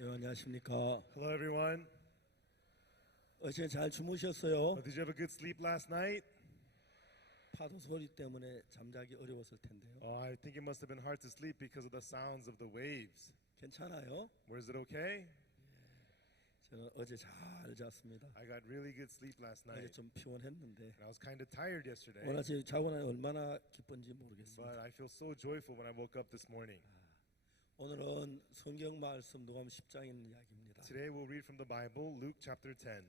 네, 안녕하십니까. Hello, everyone. 어제 잘 주무셨어요? Did you have a good sleep last night? 파도 소리 때문에 잠자기 어려웠을 텐데요. I think it must have been hard to sleep because of the sounds of the waves. 괜찮아요? Was it okay? 저는 어제 잘 잤습니다. I got really good sleep last 어제 night. 좀 피곤했는데 And I was kind of tired yesterday, 오늘 아침 자고 나니 얼마나 기쁜지 but 모르겠습니다. I feel so joyful when I woke up this morning. 오늘은 성경 말씀 누가복음 10장에 있는 이야기입니다. Today we'll read from the Bible, Luke chapter 10.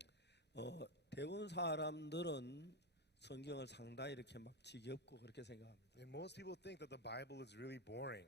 대부분 사람들은 성경을 상당히 이렇게 막 지겹고 그렇게 생각합니다. And most people think that the Bible is really boring.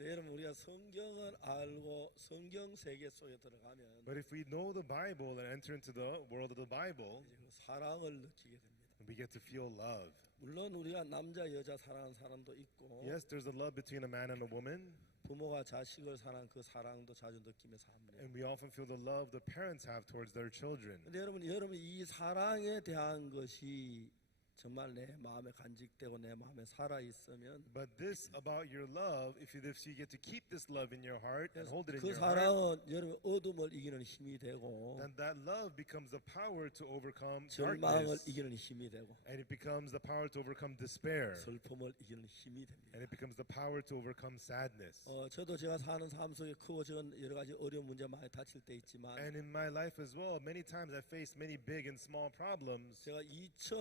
네, 여러분 우리가 성경을 알고 성경 세계 속에 들어가면 But if we know the Bible and enter into the world of the Bible, 이제 그 사랑을 느끼게 됩니다. we get to feel love. 물론 우리가 남자 여자 사랑하는 사람도 있고 Yes, there's a love between a man and a woman, 부모가 자식을 사랑하는 그 사랑도 자주 느끼며 삽니다. and we often feel the love the parents have towards their children. 근데 여러분 이 사랑에 대한 것이 정말 내 마음에 간직되고 내 마음에 살아 있으면 But this about your love, if you get to keep this love in your heart and hold it in 그 your heart, 사랑은 여러분 어둠을 이기는 힘이 되고 then that love becomes the power to overcome 절망을 darkness, 이기는 힘이 되고 and it becomes the power to overcome despair, 슬픔을 이기는 힘이 됩니다. and it becomes the power to overcome sadness. 저도 제가 사는 삶 속에 크고 적은 여러 가지 어려운 문제 많이 다칠 때 있지만 And in my life as well, many times I faced many big and small problems. 제가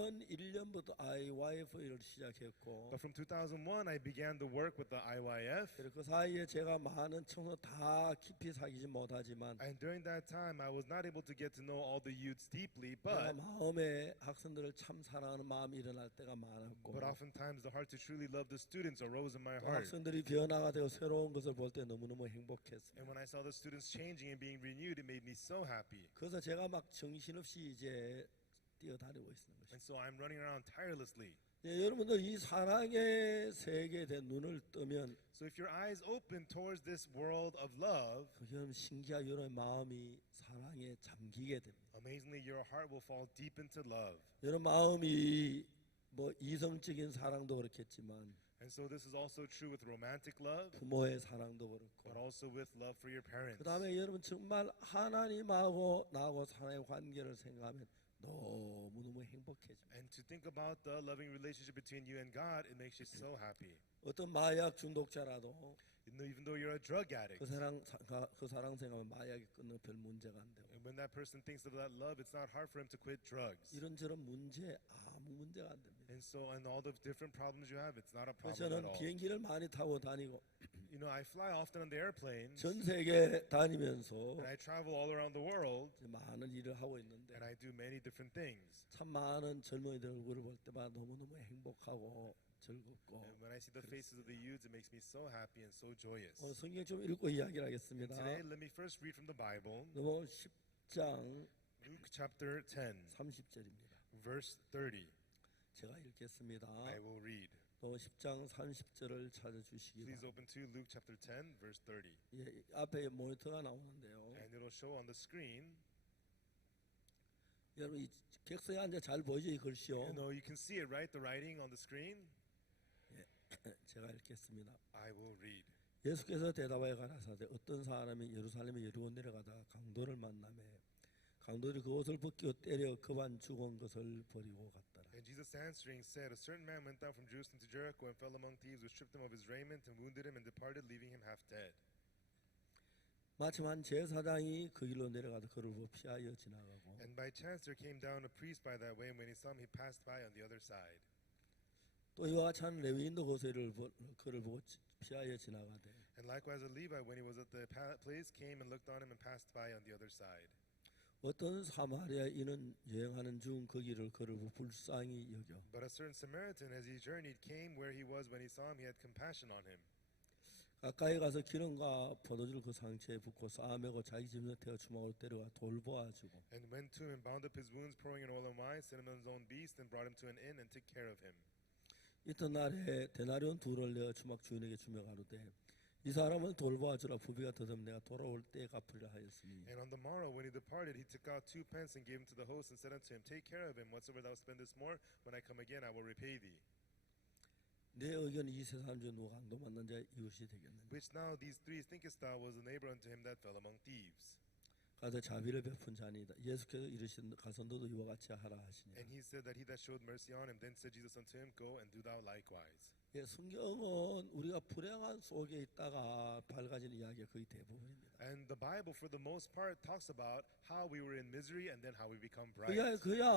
2001년부터 IYF를 시작했고 But from 2001, I began to work with the IYF. 그리고 그 사이에 제가 많은 청소 다 깊이 사귀지 못하지만 And during that time, I was not able to get to know all the youths deeply, 내가 but 마음에 학생들을 참 사랑하는 마음이 일어날 때가 많았고 oftentimes the heart to truly love the students arose in my 또 heart. 학생들이 변화가 되고 새로운 것을 볼 때 너무너무 행복했습니다. And when I saw the students changing and being renewed, it made me so happy. 그래서 제가 막 정신없이 이제 뛰어다니고 있는 것입니다. And so I'm running around tirelessly. 네, 여러분들 이 사랑의 세계에 대해 눈을 뜨면 So if your eyes open towards this world of love, 여러분 신기하게 여러분의 마음이 사랑에 잠기게 됩니다. amazingly your heart will fall deep into love. 여러분 마음이 뭐 이성적인 사랑도 그렇겠지만 And so this is also true with romantic love, 부모의 사랑도 but 그렇고 also with love for your parents. 그 다음에 여러분 정말 하나님하고 나하고 사랑의 관계를 생각하면 너무너무 행복해집니다. And to think about the loving relationship between you and God, it makes you so happy. 어떤 마약 중독자라도 Even though you're a drug addict, 그 사랑 생각하면 마약이 끊는 별 문제가 안 되고 and when that person thinks of that love, it's not hard for him to quit drugs. 이런저런 문제 아무 문제가 안 됩니다. And so, and all the different problems you have, it's not a 그래서 problem at 저는 all. 비행기를 많이 타고 다니고 You know, I fly often on the airplanes, 전 세계 다니면서 and I travel all around the world, 많은 일을 하고 있는데 and I do many different things. 참 많은 젊은이들 얼굴을 볼 때마다 너무너무 행복하고 즐겁고 And when I see the faces of the youths, it makes me so happy and so joyous. 오늘 성경 좀 읽고 이야기를 하겠습니다. Today, let me first read from the Bible, 너무 10장 Luke chapter 10, 30절입니다. verse 30. 제가 읽겠습니다. I will read. 또 10장 30절을 찾아주시기 Please 바랍니다. open to Luke chapter 10, verse 30. 예, 앞에 모니터가 나오는데요. And it'll show on the screen. 여러분 이 객석에 앉아 잘 보이죠 이 글씨요? You know, you can see it, right? The writing on the screen. 제가 읽겠습니다. I will read. 예수께서 대답하여 가라사대 어떤 사람이 예루살렘에 여리고 내려가다가 강도를 만나매 강도들이 그 옷을 벗기고 때려 그만 죽은 것을 버리고 갔더라. And Jesus answering said, a certain man went down from Jerusalem to Jericho and fell among thieves, who stripped him of his raiment and wounded him and departed, leaving him half dead. 마침 한 제사장이 그 길로 내려가다 그를 보고 피하여 지나가고 And by chance there came down a priest by that way, and when he saw him, he passed by on the other side. 또 이와 같이 한 레위인도 그를 보고 피하여 지나가되 And likewise a Levite, when he was at the place, came and looked on him and passed by on the other side. 어떤 사마리아인은 여행하는 중 그 길을 그를 보고 불쌍히 여겨 But a certain Samaritan, as he journeyed, came where he was. When he saw him, he had compassion on him. 가까이 가서 기름과 포도주를 그 상처에 붓고 싸매고 자기 집에 태워 주먹으로 때려가 돌보아주고 And went to him, bound up his wounds, pouring in oil and wine, sent him on his own beast, and brought him to an inn, and took care of him. 이튿날에 데나리온 둘을 내어 주막 주인에게 주며 가로되 이 사람을 돌보아주라 부비가 더듬 내가 돌아올 때에 갚으리라 하였으니 And on the morrow, when he departed, he took out 2 pence and gave him to the host, and said unto him, take care of him. Whatsoever thou spendest more, when I come again, I will repay thee. 내 의견 이 세 사람 중 누가 강도 만난 자의 이웃이 되겠느냐. Which now these three thinkest thou was a neighbor unto him that fell among thieves? 가서 자비를 베푼 자니이다. 예수께서 이르신 가서 너도 이와 같이 하라 하시니라. And he said that he that showed mercy on him, then said Jesus unto him, Go and do thou likewise. 예, 성경은 우리가 불행한 속에 있다가 밝아지는 이야기가 거의 대부분입니다. And the Bible, for the most part, talks about how we were in misery and then how we become bright. 그야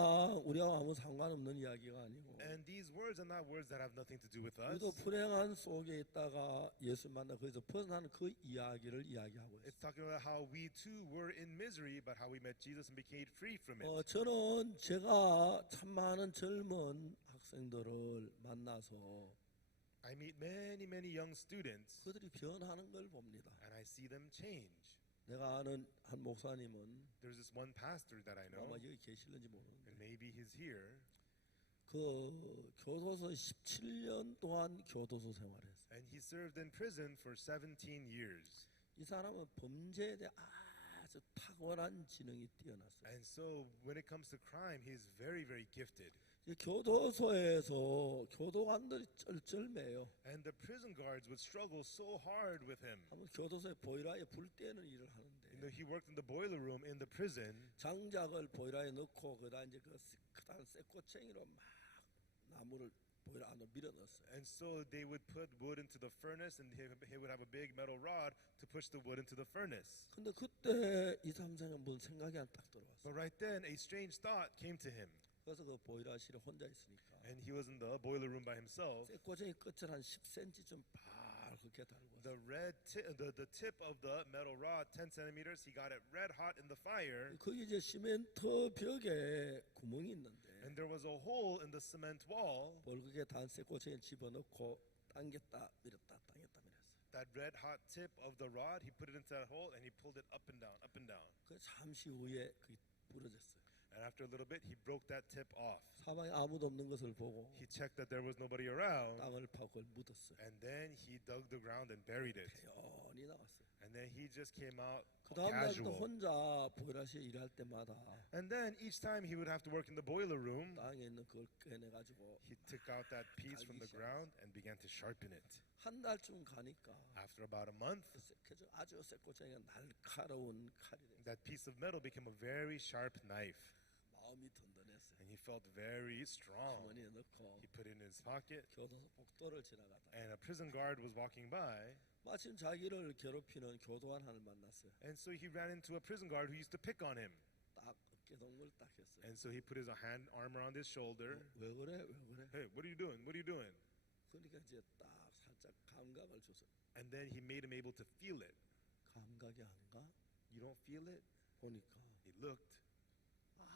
우리와 아무 상관없는 이야기가 아니고. And these words are not words that have nothing to do with us. 우리도 불행한 속에 있다가 예수 만나 거기서 벗어나는 그 이야기를 이야기하고 있어요. It's talking about how we too were in misery, but how we met Jesus and became free from it. 저는 제가 참 많은 젊은 학생들을 만나서 I meet many, many young students, 그들이 변하는 걸 봅니다. and I see them change. 내가 아는 한 목사님은 There's this one pastor that I know, 아마 여기 계실는지 모르는데 and maybe he's here, 그 교도소 17년 동안 교도소 생활했어요. and he served in prison for 17 years. 이 사람은 범죄에 대해 아주 탁월한 지능이 뛰어났어요. And so when it comes to crime, he's very, very gifted. 교도소에서 교도관들이 쩔쩔매요. And the prison guards would struggle so hard with him. 한번 교도소에 보일러에 불 때는 일을 하는데 You know, he worked in the boiler room in the prison, 장작을 보일러에 넣고 그다음 이제 그다음 쇠꼬챙이로 막 나무를 보일러 안으로 밀어 넣었어요. and so they would put wood into the furnace, and he would have a big metal rod to push the wood into the furnace. 근데 그때 이 삼생은 무슨 생각이 안 딱 들어왔어요. But right then, a strange thought came to him, 그래서 그 보일러실에 혼자 있으니까 and he was in the boiler room by himself. 쇠꼬챙이 끝을 한 10cm쯤 밝게 달고 The the tip of the metal rod, 10 centimeters, he got it red hot in the fire, 거기 이제 시멘트 벽에 구멍이 있는데 and there was a hole in the cement wall. 볼그게 단 쇠꼬챙이를 집어넣고 당겼다 밀었다 당겼다 밀었어요. That red hot tip of the rod, he put it into that hole, and he pulled it up and down, up and down. 그 잠시 후에 그게 부러졌어요. And after a little bit, he broke that tip off. 사방에 아무도 없는 것을 보고 He checked that there was nobody around, 땅을 파고 그걸 묻었어요. and then he dug the ground and buried it. 편히 나왔어요. And then he just came out 그 다음 날도 casual. 혼자 보일러실에 일할 때마다 And then each time he would have to work in the boiler room, 땅에 있는 그걸 꺼내가지고 he took out that piece from the ground and began to sharpen it. 한 달쯤 가니까 After about a month, 아주 쇠꼬챙이가 날카로운 칼이 됐어요. that piece of metal became a very sharp knife, 마음이 든든했어요. and he felt very strong. 주머니에 넣고 He put it in his pocket, 교도소 복도를 지나가다 and a prison guard was walking by, 마침 자기를 괴롭히는 교도관 하나를 만났어요. and so he ran into a prison guard who used to pick on him. 딱 어깨동무를 딱 했어요. And so he put his arm around his shoulder. 왜 그래? 왜 그래? Hey, what are you doing? What are you doing? 그러니까 이제 딱 살짝 감각을 줘서 And then he made him able to feel it. 감각이 안 가? You don't feel it? 보니까 He looked.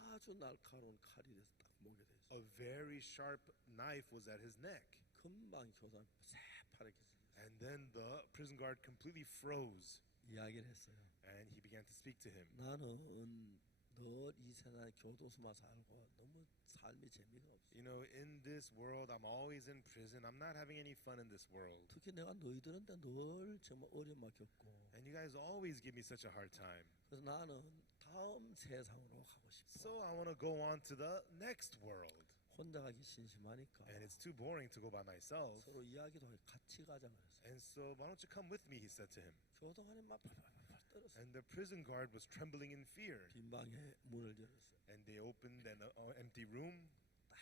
아주 날카로운 칼이 돼서 딱 목에 대서 A very sharp knife was at his neck. 금방 교도관 새파랗게 생겼어요. And then the prison guard completely froze. 이야기를 했어요. And he began to speak to him. 나는 늘 이 세상에 교도소만 살고 너무 삶이 재미가 없어. You know, in this world, I'm always in prison. I'm not having any fun in this world. 특히 내가 너희들한테 늘 정말 어려움을 겪고 And you guys always give me such a hard time. 그래서 나는 다음 세상으로 가고 싶어. So I want to go on to the next world. 혼자 가기 심심하니까 And it's too boring to go by myself. 서로 이야기도 하고 같이 가자 그랬어요. And so, why don't you come with me? He said to him. 교도관이 막 팔팔팔 떨었어요. And the prison guard was trembling in fear. 빈 방에 문을 열었어요. And they opened an empty room, 딱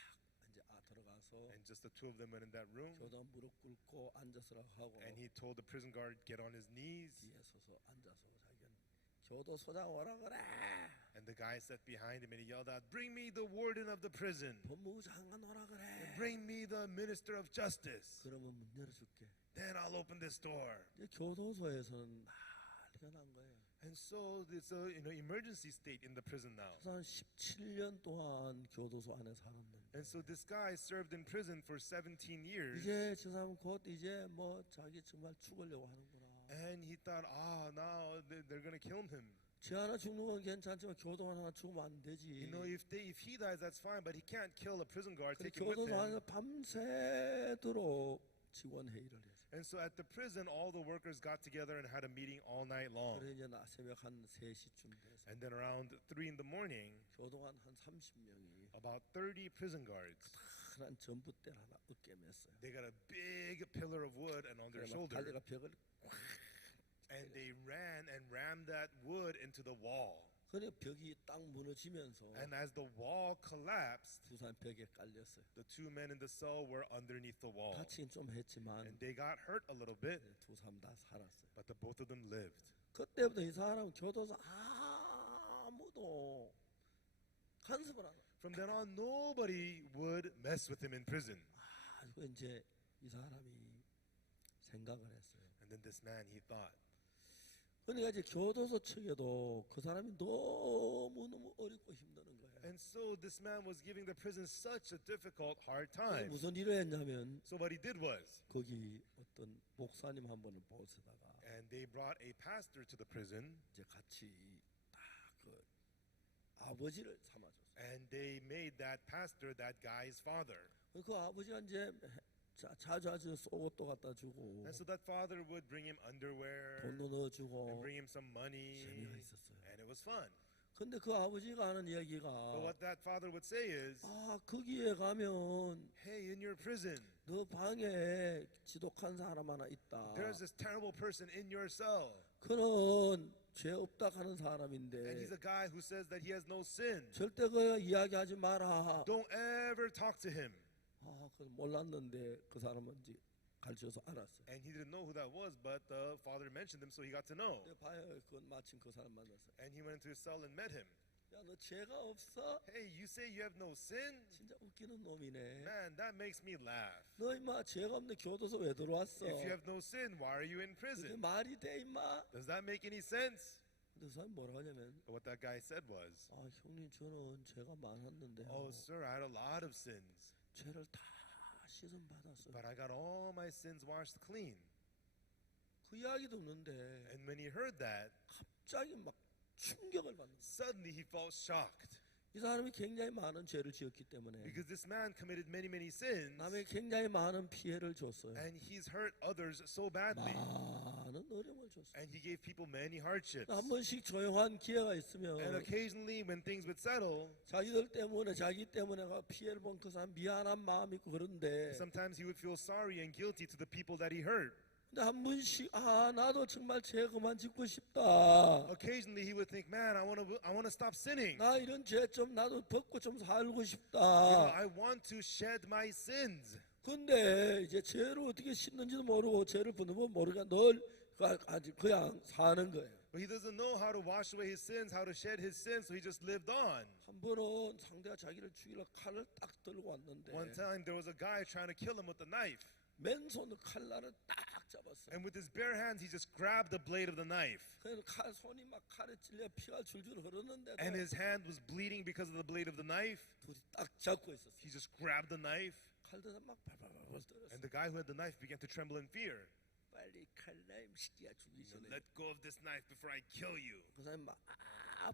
이제 들어가서 and just the two of them went in that room. 교도관 무릎 꿇고 앉아서라고 하고 And he told the prison guard, get on his knees. 뒤에 서서 앉아서 자기는 교도소장 오라 그래. And the guy sat behind him and he yelled out, bring me the warden of the prison. 법무부 장관 오라 그래. Bring me the minister of justice. 그러면 문 열어줄게. Then I'll open this door. 이제 교도소에서는 난리가 난 거예요. And so it's a emergency state in the prison now. 한 17년 동안 교도소 안에 살았는데 And so this guy served in prison for 17 years. 이제 저 사람 곧 이제 뭐 자기 정말 죽으려고 하는구나. And he thought, now they're going to kill him. 지 하나 죽는 건 괜찮지만 교도관 하나 죽으면 안 되지. You know, if he dies, that's fine, but he can't kill a prison guard, 근데 take him with 교도소 안에서 him. 밤새도록 직원 회의를 했어요. And so at the prison, all the workers got together and had a meeting all night long. 그래서 이제 새벽 한 3시쯤 돼서 And then around 3 in the morning, 교도관 한 30명이 about 30 prison guards, 큰 전봇대를 하나 어깨에 맸어요. They got a big pillar of wood and on their 그래서 shoulder, 달려가 벽을 꽉. and they ran and rammed that wood into the wall. 그래 벽이 딱 무너지면서 And as the wall collapsed, 두 사람 벽에 깔렸어요. the two men in the cell were underneath the wall. 다치긴 좀 했지만 And they got hurt a little bit, 두 사람 다 살았어요. but both of them lived. 그때부터 이 사람은 교도소 아무도 간섭을 안 해요. From then on, nobody would mess with him in prison. 그 이제 이 사람이 생각을 했어요. And then this man, he thought, 그러니까 이제 교도소 측에도 그 사람이 너무너무 어렵고 힘드는 거예요. and so this man was giving the prison such a difficult, hard time. 무슨 일을 했냐면 So what he did was, 거기 어떤 목사님 한 분을 모시다가 and they brought a pastor to the prison, 이제 같이 다 그 아버지를 삼아줬어요. and they made that pastor that guy's father. 그 아버지가 이제 자주 속옷도 갖다 주고 And so that father would bring him underwear 돈도 and 넣어주고 bring him some money, 재미가 있었어요. and it was fun. 근데 그 아버지가 하는 But 이야기가 what that father would say is, 거기에 가면 hey, in your prison, 너 방에 지독한 사람 하나 있다. there's this terrible person in your cell, 그는 죄 없다 하는 and 사람인데 he's a guy who says that he has no sin. 절대 그 이야기하지 마라. Don't ever talk to him. 그 몰랐는데 그 사람은 이제 가르쳐서 알았어요. And he didn't know who that was, but the father mentioned him, so he got to know. 근데 봐요, 그 마침 그 사람 만났어요. And he went into his cell and met him. 야, 너 죄가 없어? Hey, you say you have no sin? 진짜 웃기는 놈이네. Man, that makes me laugh. 너 임마 죄가 없는데 교도소 왜 들어왔어? If you have no sin, why are you in 그게 prison? 말이 돼 임마? Does that make any sense? 근데 그 사람이 뭐라고 하냐면 But what that guy said was, 형님 저는 죄가 많았는데요. oh, sir, I had a lot of sins, 죄를 다 씻음 받았어요. but I got all my sins washed clean. 그 이야기 듣는데 And when he heard that, 갑자기 막 충격을 받는 거예요. suddenly he felt shocked. 이 사람이 굉장히 많은 죄를 지었기 때문에 Because this man committed many, many sins, 남에게 굉장히 많은 피해를 줬어요. and he's hurt others so badly. 많은 어려움을 줬어요. And he gave people many hardships. 한 번씩 조용한 기회가 있으면 And occasionally, when things would settle, 자기들 때문에 자기 때문에 피해를 본 그 사람 미안한 마음이 있고 그런데 sometimes he would feel sorry and guilty to the people that he hurt. 근데 한 번씩 나도 정말 죄 그만 짓고 싶다. Occasionally, he would think, man, I want to stop sinning. 나 이런 죄 좀 나도 벗고 좀 살고 싶다. I want to shed my sins. 근데 이제 죄를 어떻게 씻는지도 모르고 죄를 벗는 법 모르니까 늘 아직 그냥 사는 거예요. But he doesn't know how to wash away his sins, how to shed his sins, so he just lived on. 한 번은 상대가 자기를 죽이려 칼을 딱 들고 왔는데 One time, there was a guy trying to kill him with a knife. 맨손으로 칼날을 딱 잡았어요. And with his bare hands, he just grabbed the blade of the knife. 그래서 손이 막 칼에 찔려 피가 줄줄 흐르는데도 And his hand was bleeding because of the blade of the knife. 둘이 딱 잡고 있었어요. He just grabbed the knife. 칼들은 막 발발발 떨었어요. And the guy who had the knife began to tremble in fear. 빨리 칼날 시기야 죽이기 전에. Let go of this knife before I kill you. 그 사람이 막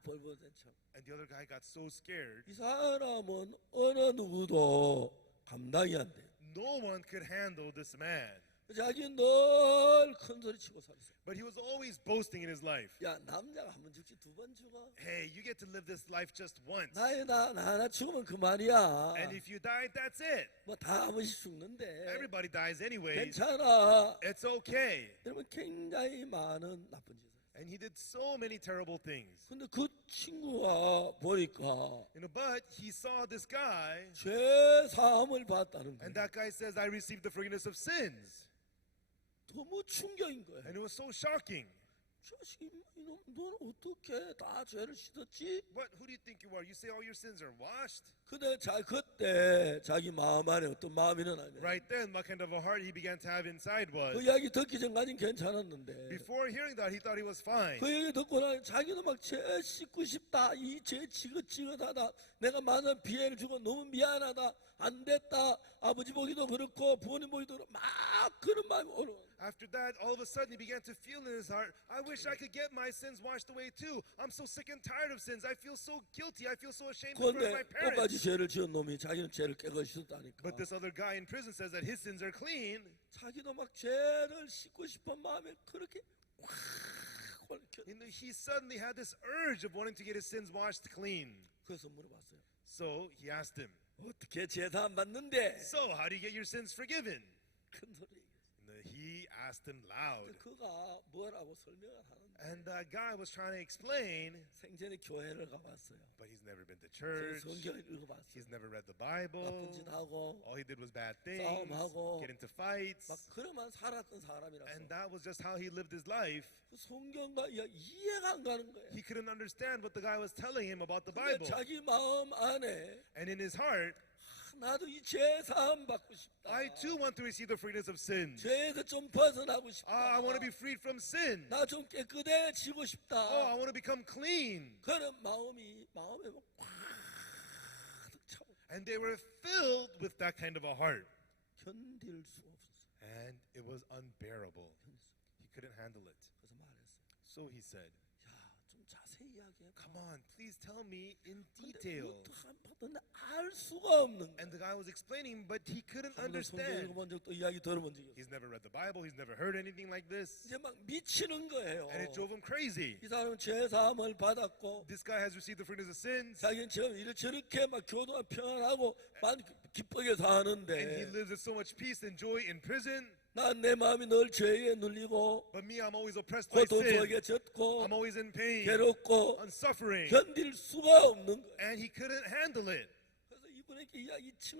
벌벌댄 척. And the other guy got so scared. 이 사람은 어느 누구도 감당이 안 돼. No one could handle this man. 자기는 늘 큰 소리 치고 살았어요. But he was always boasting in his life. 야, 남자가 한 번 죽지 두 번 죽어? Hey, you get to live this life just once. 나 죽으면 그만이야. And if you died, that's it. 뭐 다 한 번씩 죽는데 Everybody dies anyways. 괜찮아. It's okay. 여러분 굉장히 많은 나쁜 짓을. And he did so many terrible things. 근데 그 친구가 보니까 But he saw this guy, 죄 사함을 받았다는 and 거예요. that guy says, I received the forgiveness of sins. 너무 충격인 거예요. And it was so shocking. 자식이 이놈 너는 어떻게 다 죄를 씻었지? Who do you think you are? You say all your sins are washed? 근데 그때 자기 마음 안에 어떤 마음이 일어나면 Right then, what kind of a heart he began to have inside was, 그 이야기 듣기 전까지는 괜찮았는데 before hearing that, he thought he was fine. 그 얘기 듣고 나니 자기도 막 죄 씻고 싶다. 이 죄 지긋지긋하다. 내가 많은 피해를 주고 너무 미안하다. 안 됐다. 아버지 보기도 그렇고 부모님 보기도 그렇고 막 그런 마음이 오는. After that, all of a sudden, he began to feel in his heart, I wish I could get my sins washed away too. I'm so sick and tired of sins. I feel so guilty. I feel so ashamed in front of my 그런데 똑같이 parents. 죄를 지은 놈이 자기는 죄를 깨끗이 씻었다니까. But this other guy in prison says that his sins are clean. 자기도 막 죄를 씻고 싶은 마음에 그렇게 확 얽혀. He suddenly had this urge of wanting to get his sins washed clean. 그래서 물어봤어요. So he asked him, 어떻게 제사 안 받는데? So how do you get your sins forgiven? 큰 소리 얘기했어. He asked him loud. 그가 뭐라고 설명을 하는데 And that guy was trying to explain, 생전에 교회를 가봤어요. but he's never been to church. 성경을 읽어봤어요. He's never read the Bible. 나쁜 짓 하고 All he did was bad things, 싸움하고 get into fights. 막 그러만 살았던 사람이라서 And that was just how he lived his life. 그 성경과 이해가 안 가는 거예요. He couldn't understand what the guy was telling him about the 근데 Bible. 자기 마음 안에 And in his heart, 나도 이 죄 사함 받고 싶다. I too want to receive the forgiveness of sins. 죄에서 좀 벗어나고 싶다. I want to be freed from sin. 나 좀 깨끗해지고 싶다. Oh, I want to become clean. 그런 마음에 막 가득 차고 And they were filled with that kind of a heart. 견딜 수 없었어요. And it was unbearable. He couldn't handle it. 그래서 말했어요. So he said, 야, 좀 자세히 이야기해. come on, please tell me in 근데 detail. 어떻게 하든 알 수가 없는 거야. And the guy was explaining, but he couldn't 한 번도 성경 understand. 읽어본 적도 이야기 들어본 적이 없어요. He's never read the Bible. He's never heard anything like this. 이제 막 미치는 거예요. And it drove him crazy. 이 사람은 죄 사함을 받았고 This guy has received the forgiveness of sins. 자기는 지금 저렇게 막 교도가 평안하고 기쁘게 And he 사는데 lives with so much peace and joy in prison. 난 내 마음이 늘 죄에 눌리고 But me, I'm always oppressed by 고통스럽게 sin. 젖고 I'm always in pain, 괴롭고 on suffering. 견딜 수가 없는 거예요. And he couldn't handle it. 그래서 이분에게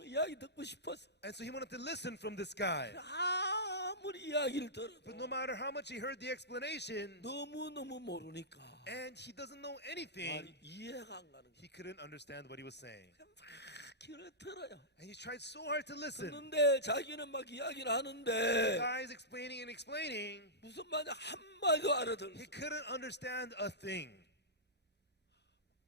이야기 듣고 싶었어. And so he wanted to listen from this guy. 아무리 이야기를 But 들어도 no matter how much he heard the explanation, 너무너무 모르니까 and he doesn't know anything, 말이 이해가 안 가는 거예요. he couldn't understand what he was saying. 그냥 막 귀를 들어요. And he tried so hard to listen. 듣는데 자기는 막 이야기를 The 하는데 guy is explaining and explaining. 무슨 말인지 한마디도 알아들어. He couldn't understand a thing.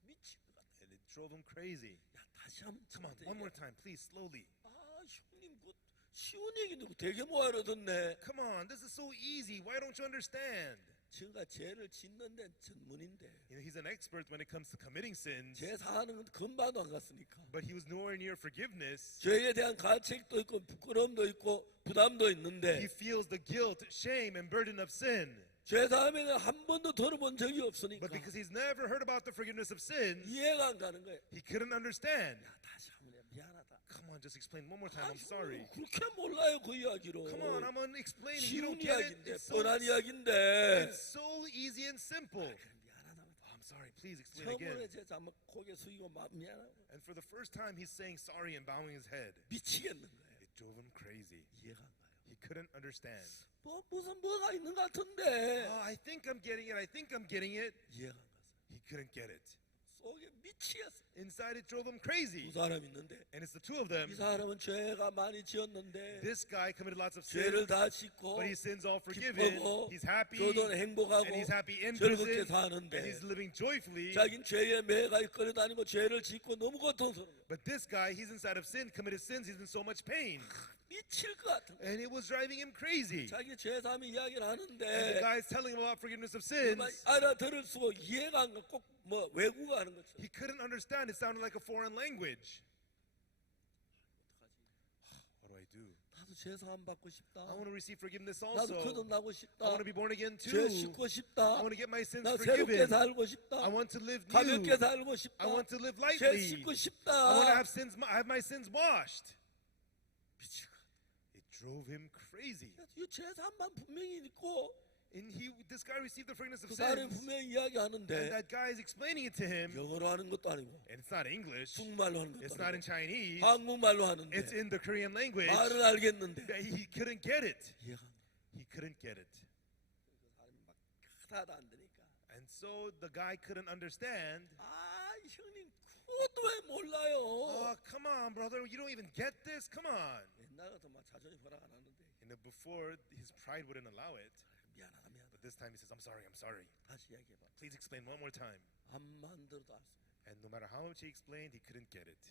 미칠 것 같아. And it drove him crazy. 야, 다시 한번 Come on, one more time, please, slowly. 아, 형님 그 쉬운 얘기인데 그 되게 뭐 알아듣네. Come on, this is so easy. Why don't you understand? 지금까 죄를 짓는 데는 전문인데 You know, he's an expert when it comes to committing sins, 죄 사하는 건 금방도 안 갔으니까 but he was nowhere near forgiveness. 죄에 대한 가책도 있고 부끄러움도 있고 부담도 He 있는데 feels the guilt, shame, and burden of sin. 죄 사함에는 한 번도 들어본 적이 없으니까 But because he's never heard about the forgiveness of sins, 이해가 안 가는 거예요. he couldn't understand. 야, 다시 한번 해. 미안하다. Come on, just explain one more time. 아, I'm sorry. 그렇게 몰라요 그 이야기로. Come on, I'm explaining. You 쉬운 don't get it. 이야기인데 It's 뻔한 이야기인데 so easy and simple. 그래, 미안하다. Oh, I'm sorry. Please explain 처음으로 again. 제 잘못 고개 숙이고 미안하고 And for the first time, he's saying sorry and bowing his head. 미치겠는 거예요. It drove him crazy. 이해가 안 가요. He couldn't understand. 무슨 뭐가 있는 것 같은데 Oh, I think I'm getting it. I think I'm getting it. 이해가 안 갔어요. He couldn't get it. 속에 미치겠어. Inside, it drove him 두 crazy. 사람 있는데 And it's the two of them. 이 사람은 죄가 많이 지었는데 This guy committed lots of 죄를 sins, 다 짓고 but his sins all forgiven. 기쁘고 He's happy. 교도는 행복하고 And he's happy in 즐겁게 prison. 사는데 And he's living joyfully. 자긴 죄에 매가 끌어다니고 죄를 짓고 너무 고통스러워. But this guy, he's inside of sin, committed sins. He's in so much pain. 미칠 것 같은 거야. And it was driving him crazy. 자기 죄 사함 이야기를 And the 하는데 guy's telling him about forgiveness of sins. 정말 알아들을 수가 이해가 안 가. 꼭 뭐 외국어 하는 것처럼. He couldn't understand. It sounded like a foreign language. What do I do? 나도 죄 사함 받고 싶다. I want to receive forgiveness 나도 also. 거듭나고 I 싶다. want to be born again 죄 too. 씻고 I 싶다. want to get my sins 나 새롭게 forgiven. 살고 I 싶다. want to live 가볍게 new. 살고 싶다. I want to live 죄 lightly. 씻고 I want to 싶다. have my sins washed. 미칠 것 같아. It drove him crazy. 이 죄 사함만 분명히 있고 And this guy received the forgiveness of 그 사람이 sins. 분명히 And 이야기하는데 that guy is explaining it to him. 영어로 하는 것도 아니고 And it's not English. 중국말로 하는 It's 것도 not in 아니고 Chinese. 한국말로 하는데 It's in the Korean language. 말은 알겠는데 He couldn't get it. 이해가 안 가. He couldn't get it. 그 사람이 막 하나도 안 되니까 And so the guy couldn't understand. 아 형님 그것도 왜 몰라요. Oh, come on, brother. You don't even get this? Come on. 옛날 같은 막 자존심 허락 안 하는데 And then before, his pride wouldn't allow it. 미안하다 미안하다 But this time he says, I'm sorry, I'm sorry. 다시 이야기해봐. Please explain one more time. 암만 들어도 알 수 없어. And no matter how much he explained, he couldn't get it.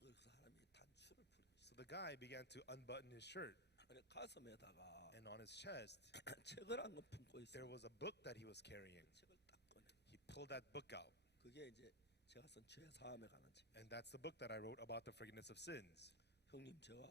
그 사람이 단추를 풀고 있어. So the guy began to unbutton his shirt. 그래, 가슴에다가 And on his chest, 책을 한 권 품고 있어. there was a book that he was carrying. 책을 딱 꺼내. He pulled that book out. 그게 이제 제가 쓴 죄 사함에 관한 책. And that's the book that I wrote about the forgiveness of sins. 형님 제가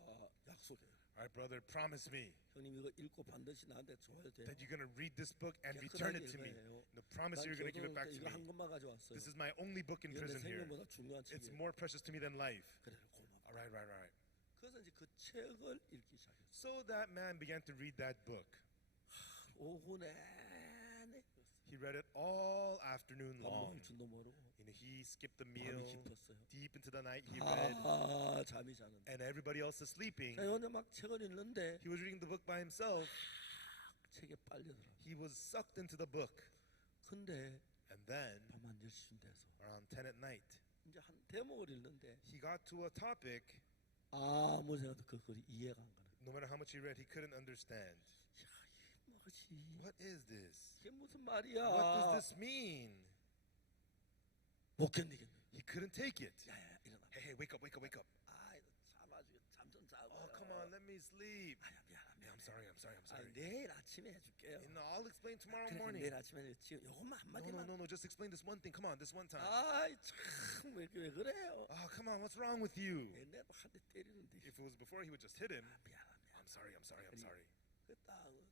약속해요. All right, brother, promise me 형님 이거 읽고 반드시 나한테 줘야 돼요. that you're going to read this book and return 깨끗하게 it to me. 읽어야 해요. And I promise 난 you're going to give it back 교도소 때 to 이거 me. 한 권만 가져왔어요. This is my only book in 이거 내 prison here. 생명보다 중요한 It's 책이에요. more precious to me than life. 그래 고마워. Right. 그래서 이제 그 책을 읽기 시작했어요. So that man began to read that book. 오후 내내 He read it all afternoon 밥 long. 먹을 줄도 모르고 He skipped the meal. 밤이 깊었어요. Deep into the night he read. 잠이 자는데. And everybody else is sleeping. 자, 혼자 막 책을 읽는데 He was reading the book by himself. 책에 빨려들어. He was sucked into the book. 근데 And then, 밤 한 10시쯤 돼서 around 10 at night, 이제 한 대목을 읽는데 he got to a topic. 아무 생각도 그걸 이해가 안 가는. No matter how much he read, he couldn't understand. 야, 이게 뭐지? What is this? 이게 무슨 말이야? What does this mean? 못 견디겠네. He couldn't take it. 야야 일어나. Hey, wake up. 아, 참아주게 잠 좀 자고. Oh, come on, let me sleep. 아야 미안해. I'm sorry. 내일 아침에 해줄게요. I'll explain tomorrow 그래, morning. 내일 아침에 지금 요것만 한 마디만. No, just explain this one thing. Come on, this one time. 아이 참왜 그래요? Oh, come on, what's wrong with you? 옛날에 한 대 때리는데. If it was before, he would just hit him. 미안. I'm sorry. 그딱 어떠세요?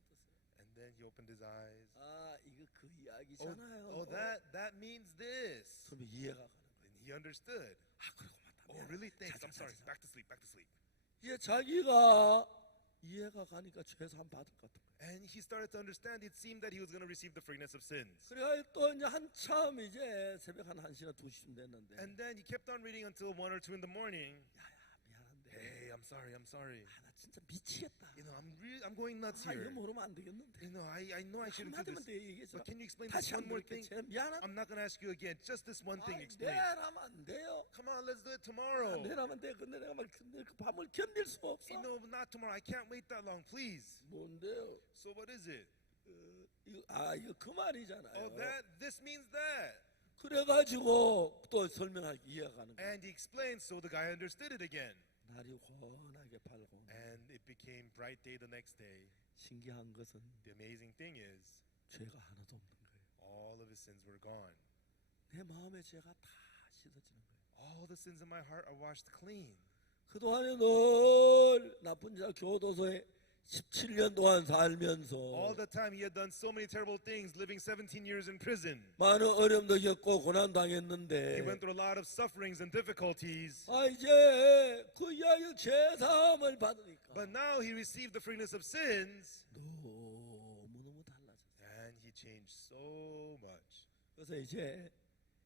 And then he opened his eyes. 아 이거 그 이야기잖아요. That means this. 그러면 이해가 가는 거예요. And he understood. 아 그러고 맞다. Oh, really? Thanks. I'm sorry. Back to sleep. 이게 자기가 이해가 가니까 죄사함 받을 것 같은 거예요. And he started to understand. It seemed that he was going to receive the forgiveness of sins. 그래가 또 이제 한참 이제 새벽 한 1시나 2시쯤 됐는데. And then he kept on reading until 1 or 2 in the morning. 야야 미안한데. Hey, I'm sorry. 아, 나 진짜 미치겠다. I'm going nuts 아 이거 here. 모르면 안 되겠는데. I know I shouldn't do 한마디만 this. 더 얘기해줘. But can you explain 다시 this one 한 more 번 thing? 이렇게 미안하다. I'm not going to ask you again. Just this one thing. Explain. 내일 하면 안 돼요. Come on, let's do it tomorrow. 내일 하면 돼. 근데 내가 막 그 밤을 견딜 수가 없어. No, not tomorrow. I can't wait that long, please. 뭔데요? So what is it? 이거 그 말이잖아요. Oh, this means that. 그래가지고 또 설명하기 이해가 가는 거예요. And he explained, so the guy understood it again. 날이 환하게 밝고. And it became bright day the next day. 신기한 것은 The amazing thing is, 죄가 하나도 없는 거예요. all of his sins were gone. 내 마음의 죄가 다 씻어지는 거예요. All the sins in my heart are washed clean. 그동안에 늘 나쁜 자 교도소에 17년 동안 살면서 All the time he had done so many terrible things, living 17 years in prison. 많은 어려움도 겪고 고난 He 당했는데 went through a lot of sufferings and difficulties. 이제 그 이야기 죄사함을 받으니까 But now he received the forgiveness of sins. 너무너무 달라졌어요. And he changed so much. 그래서 이제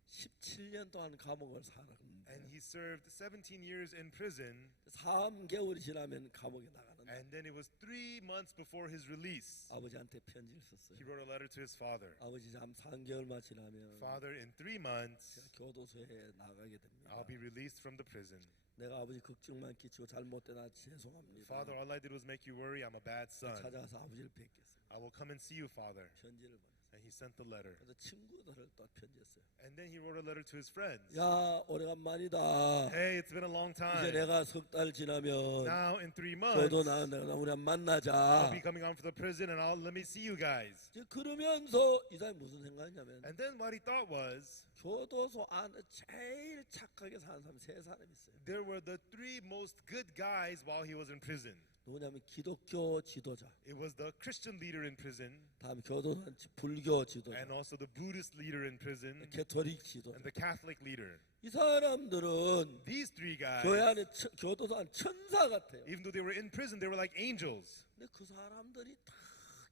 17년 동안 감옥을 And 살았는데 he served 17 years in prison. 3개월이 지나면 감옥에 나가는데 And then it was 3 months before his release. 아버지한테 편지를 썼어요. He wrote a letter to his father. 아버지 잠 3개월만 지나면 Father, in 3 months, 교도소에 나가게 됩니다. I'll be released from the prison. 내가 아버지 걱정만 끼치고 잘못되나 죄송합니다. Father, all I did was make you worry. I'm a bad son. 찾아가서 아버지를 뵙겠습니다. I will come and see you, Father. 편지를 보냈어요. And he sent the letter. 그래서 친구들을 또 편지했어요. And then he wrote a letter to his friends. 야 오래간만이다. Hey, it's been a long 이제 time. 내가 석 달 지나면 Now in 3 너도 months, 내가 우리 I'll 만나자. be coming out from the prison and let me see you guys. 이제 그러면서 이 사람이 무슨 생각이냐면 And then what he thought was, 교도소 안에 제일 착하게 사는 사람 3사람 있어요. there were the 3 most good guys while he was in prison. 누구냐면 기독교 지도자, It was the Christian leader in prison, 다음 교도소 불교 지도자, and also the Buddhist leader in prison, 캐토릭 지도자. and the Catholic leader. 이 사람들은 These 3 guys, 교회 안에 교도소 안 천사 같아요. even though they were in prison, they were like angels. 근데 그 사람들이 다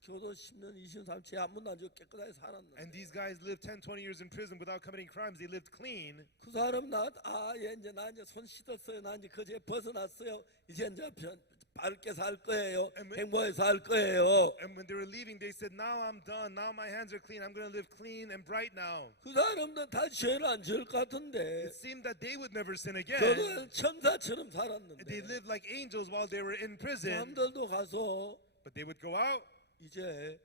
교도 10년, 20년 살면 죄한 번도 안 지고 깨끗하게 And 살았는데 these guys lived 10, 20 years in prison without committing crimes. They lived clean. 그 사람 나 이제 나 이제 손 씻었어요. 나 이제 그제 벗어났어요. 이제 밝게 살 거예요. 행복하게 살 거예요. And when they were leaving, they said, now I'm done. Now my hands are clean. I'm going to live clean and bright now. 그 사람들은 다 죄를 안 지을 것 같은데 It seemed that they would never sin again. 교도는 천사처럼 They 살았는데 lived like angels while they were in prison. 사람들도 가서 But they would go out, 이제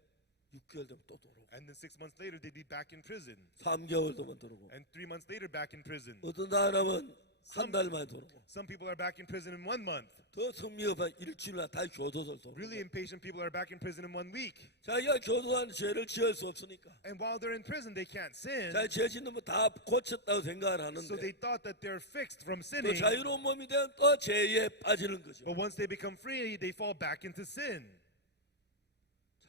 6개월 되면 또 들어오고 and then 6 months later, they'd be back in prison. 3개월 되면 들어오고 And 3 months later, back in prison. 어떤 사람은 한 달 만에 들어오고 Some people are back in prison in 1 month. 더 성미업한 일주일날 다 교도소를 들어오고 Really impatient people are back in prison in 1 week. 자기가 교도소한 죄를 지을 수 없으니까 And while they're in prison, they can't sin. 자기 죄 짓는 거 다 고쳤다고 생각을 So they 하는데 thought that they're fixed from 또 sinning. 자유로운 몸이 되면 또 죄에 빠지는 거죠. But once they become free, they fall back into sin.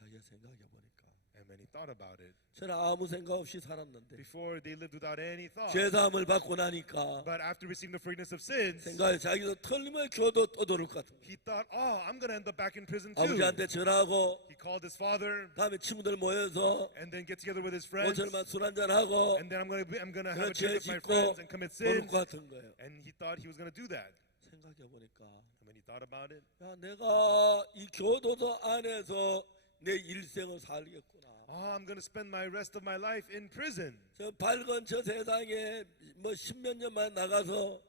자기가 생각해 보니까 And when he thought thought about it. 저는 아무 생각 없이 살았는데 Before they lived without any thought. 죄사함을 받고 나니까 But after receiving the forgiveness of sins, 생각에 자기도 틀림을 교도 떠도를 것 같은 거예요. he thought, oh, I'm going to end up back in prison too. 아버지한테 전화하고 He called his father 다음에 친구들 모여서 and then get together with his friends. 오늘만 술 한잔하고 And then I'm going to have a 죄 drink with my 짓고 friends and commit 그럴 sins. 것 같은 거예요. And he thought he was going to do that. 생각해 보니까 And when he thought about it, 야, 내가 이 교도소 안에서 내 일생을 살겠구나. oh, I'm going to spend my rest of my life in prison. 저 밝은 저 세상에 뭐 십몇 년만 나가서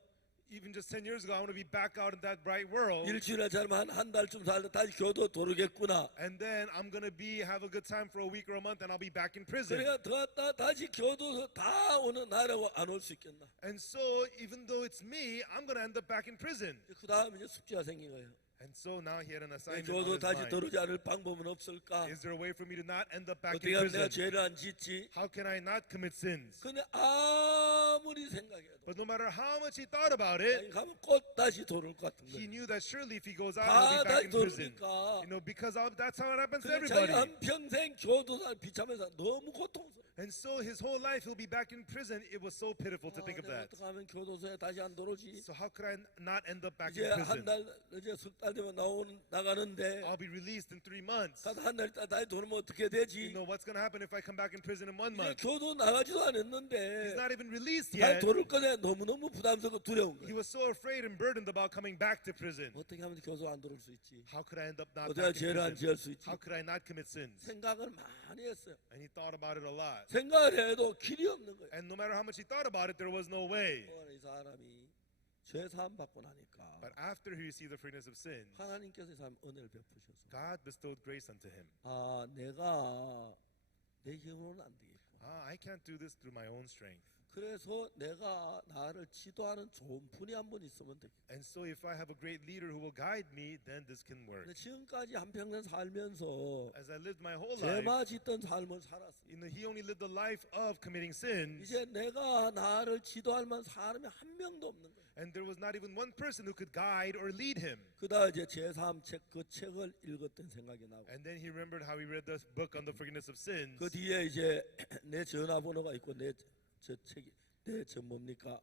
Even just 10 years ago, I want to be back out in that bright world. 일주일에 잘하면 한 달쯤 살다 다시 교도 돌아오겠구나. And then I'm going to have a good time for a week or a month and I'll be back in prison. 그래야 더 다시 교도소 다 오는 나라고 안 올 수 있겠나. And so even though it's me, I'm going to end up back in prison. 그 다음 이제 숙제가 생긴 거예요. And so now he had an 내 assignment 교도 on his 다시 mind. 들어오지 않을 방법은 없을까? Is there a way for me to not end up back 어떻게 in 하면 내가 prison? 죄를 안 짓지? How can I not commit sins? 근데 아무리 생각해도 But no matter how much he thought about it, 가면 꼭 다시 돌아올 것 같은 he 거예요. knew that surely if he goes out, 다 he'll be back 다시 in prison. 돌아오니까 You know, because that's how it happens to 그래서 자기 everybody. 한평생 교도소 비참해서 너무 고통스러워. And so his whole life he'll be back in prison. It was so pitiful to think of 내가 that. 어떻게 하면 교도소에 다시 안 들어오지? So how could I not end up back 이제 in 한 prison? 달 이제 석 달 되면 나가는데 I'll be released in 3 months. 한 달 있다 다시 돌아오면 어떻게 You 되지? know what's going to happen if I come back in prison in 1 이제 month? 교도 나가지도 He's 않았는데 not even released 다시 yet. 돌아올 거네 너무너무 부담스럽고 두려운 He 거예요. was so afraid and burdened about coming back to prison. 어떻게 하면 교도 안 들어올 수 있지? How could I end up not 어떻게 back in 죄를 안 prison? 지을 수 있지? How could I not commit sins? 생각을 많이 했어요. And he thought about it a lot. 생각을 해도 길이 없는 거예요. And no matter how much he thought about it, there was no way. 이 사람이 죄 사함 받고 나니까 But after he received the forgiveness of sins, 하나님께서 이 사람 은혜를 베푸셔서 God bestowed grace unto him. 아 내가 내 힘으로는 안 되겠구나. I can't do this through my own strength. 그래서 내가 나를 지도하는 좋은 분이 한 분 있으면 되겠다. And so if I have a great leader who will guide me, then this can work. 근데 지금까지 한평생 살면서 As I lived my whole life, 죄만 짓던 삶을 살았어요. you know, he only lived a life of committing sins. 이제 내가 나를 지도할 만한 사람이 한 명도 없는 거예요. And there was not even one person who could guide or lead him. 그다 이제 제3 책 그 책을 읽었던 생각이 나고 And then he remembered how he read this book on the forgiveness of sins. 그 뒤에 이제 내 전화번호가 있고 내 저 책이 내 저 뭡니까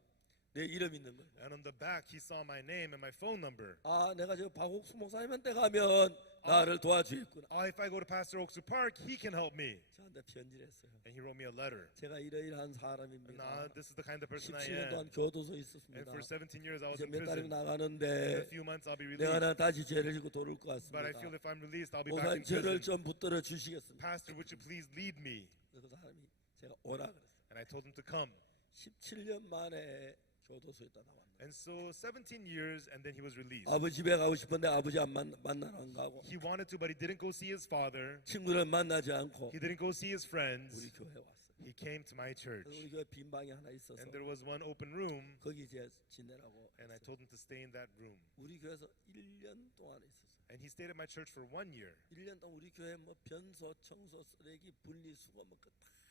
내 이름 있는 거예요. And on the back, he saw my name and my phone number. 아 내가 저 박옥수 목사님한테 가면 나를 도와주겠구나. If I go to Pastor Oaksu Park, he can help me. 저한테 편지를 했어요. And he wrote me a letter. 제가 이러이러한 And 사람입니다. this is the kind of person I 17년 am. 동안 교도소에 And 있었습니다. for 17 years, I was 이제 in 몇 달이면 prison. In a 나가는데 few months, I'll be 내가 released. 나 다시 죄를 지고 돌을 것 But I 같습니다. feel if I'm released, I'll be back 목사님 in 죄를 prison. 좀 붙들어 주시겠습니다. Pastor, would you please lead me? 그 사람이 제가 오라 그랬어요. And I told him to come. 17년 만에 교도소에다 나왔네. And so 17 years, and then he was released. 아버지 집에 가고 싶은데 아버지 안 만나러 안 가고 He wanted to, but he didn't go see his father. 친구를 만나지 않고 He didn't go see his friends. 우리 교회 왔어요. He came to my church. 그래서 우리 교회 빈 방이 하나 있어서 And there was one open room, 거기 이제 지내라고 and I 했어요. told him to stay in that room. 우리 교회에서 1년 동안 있었어요. And he stayed at my church for 1 year. 1년 동안 우리 교회 뭐 변소, 청소, 쓰레기, 분리수거 뭐 그거 다 했어요.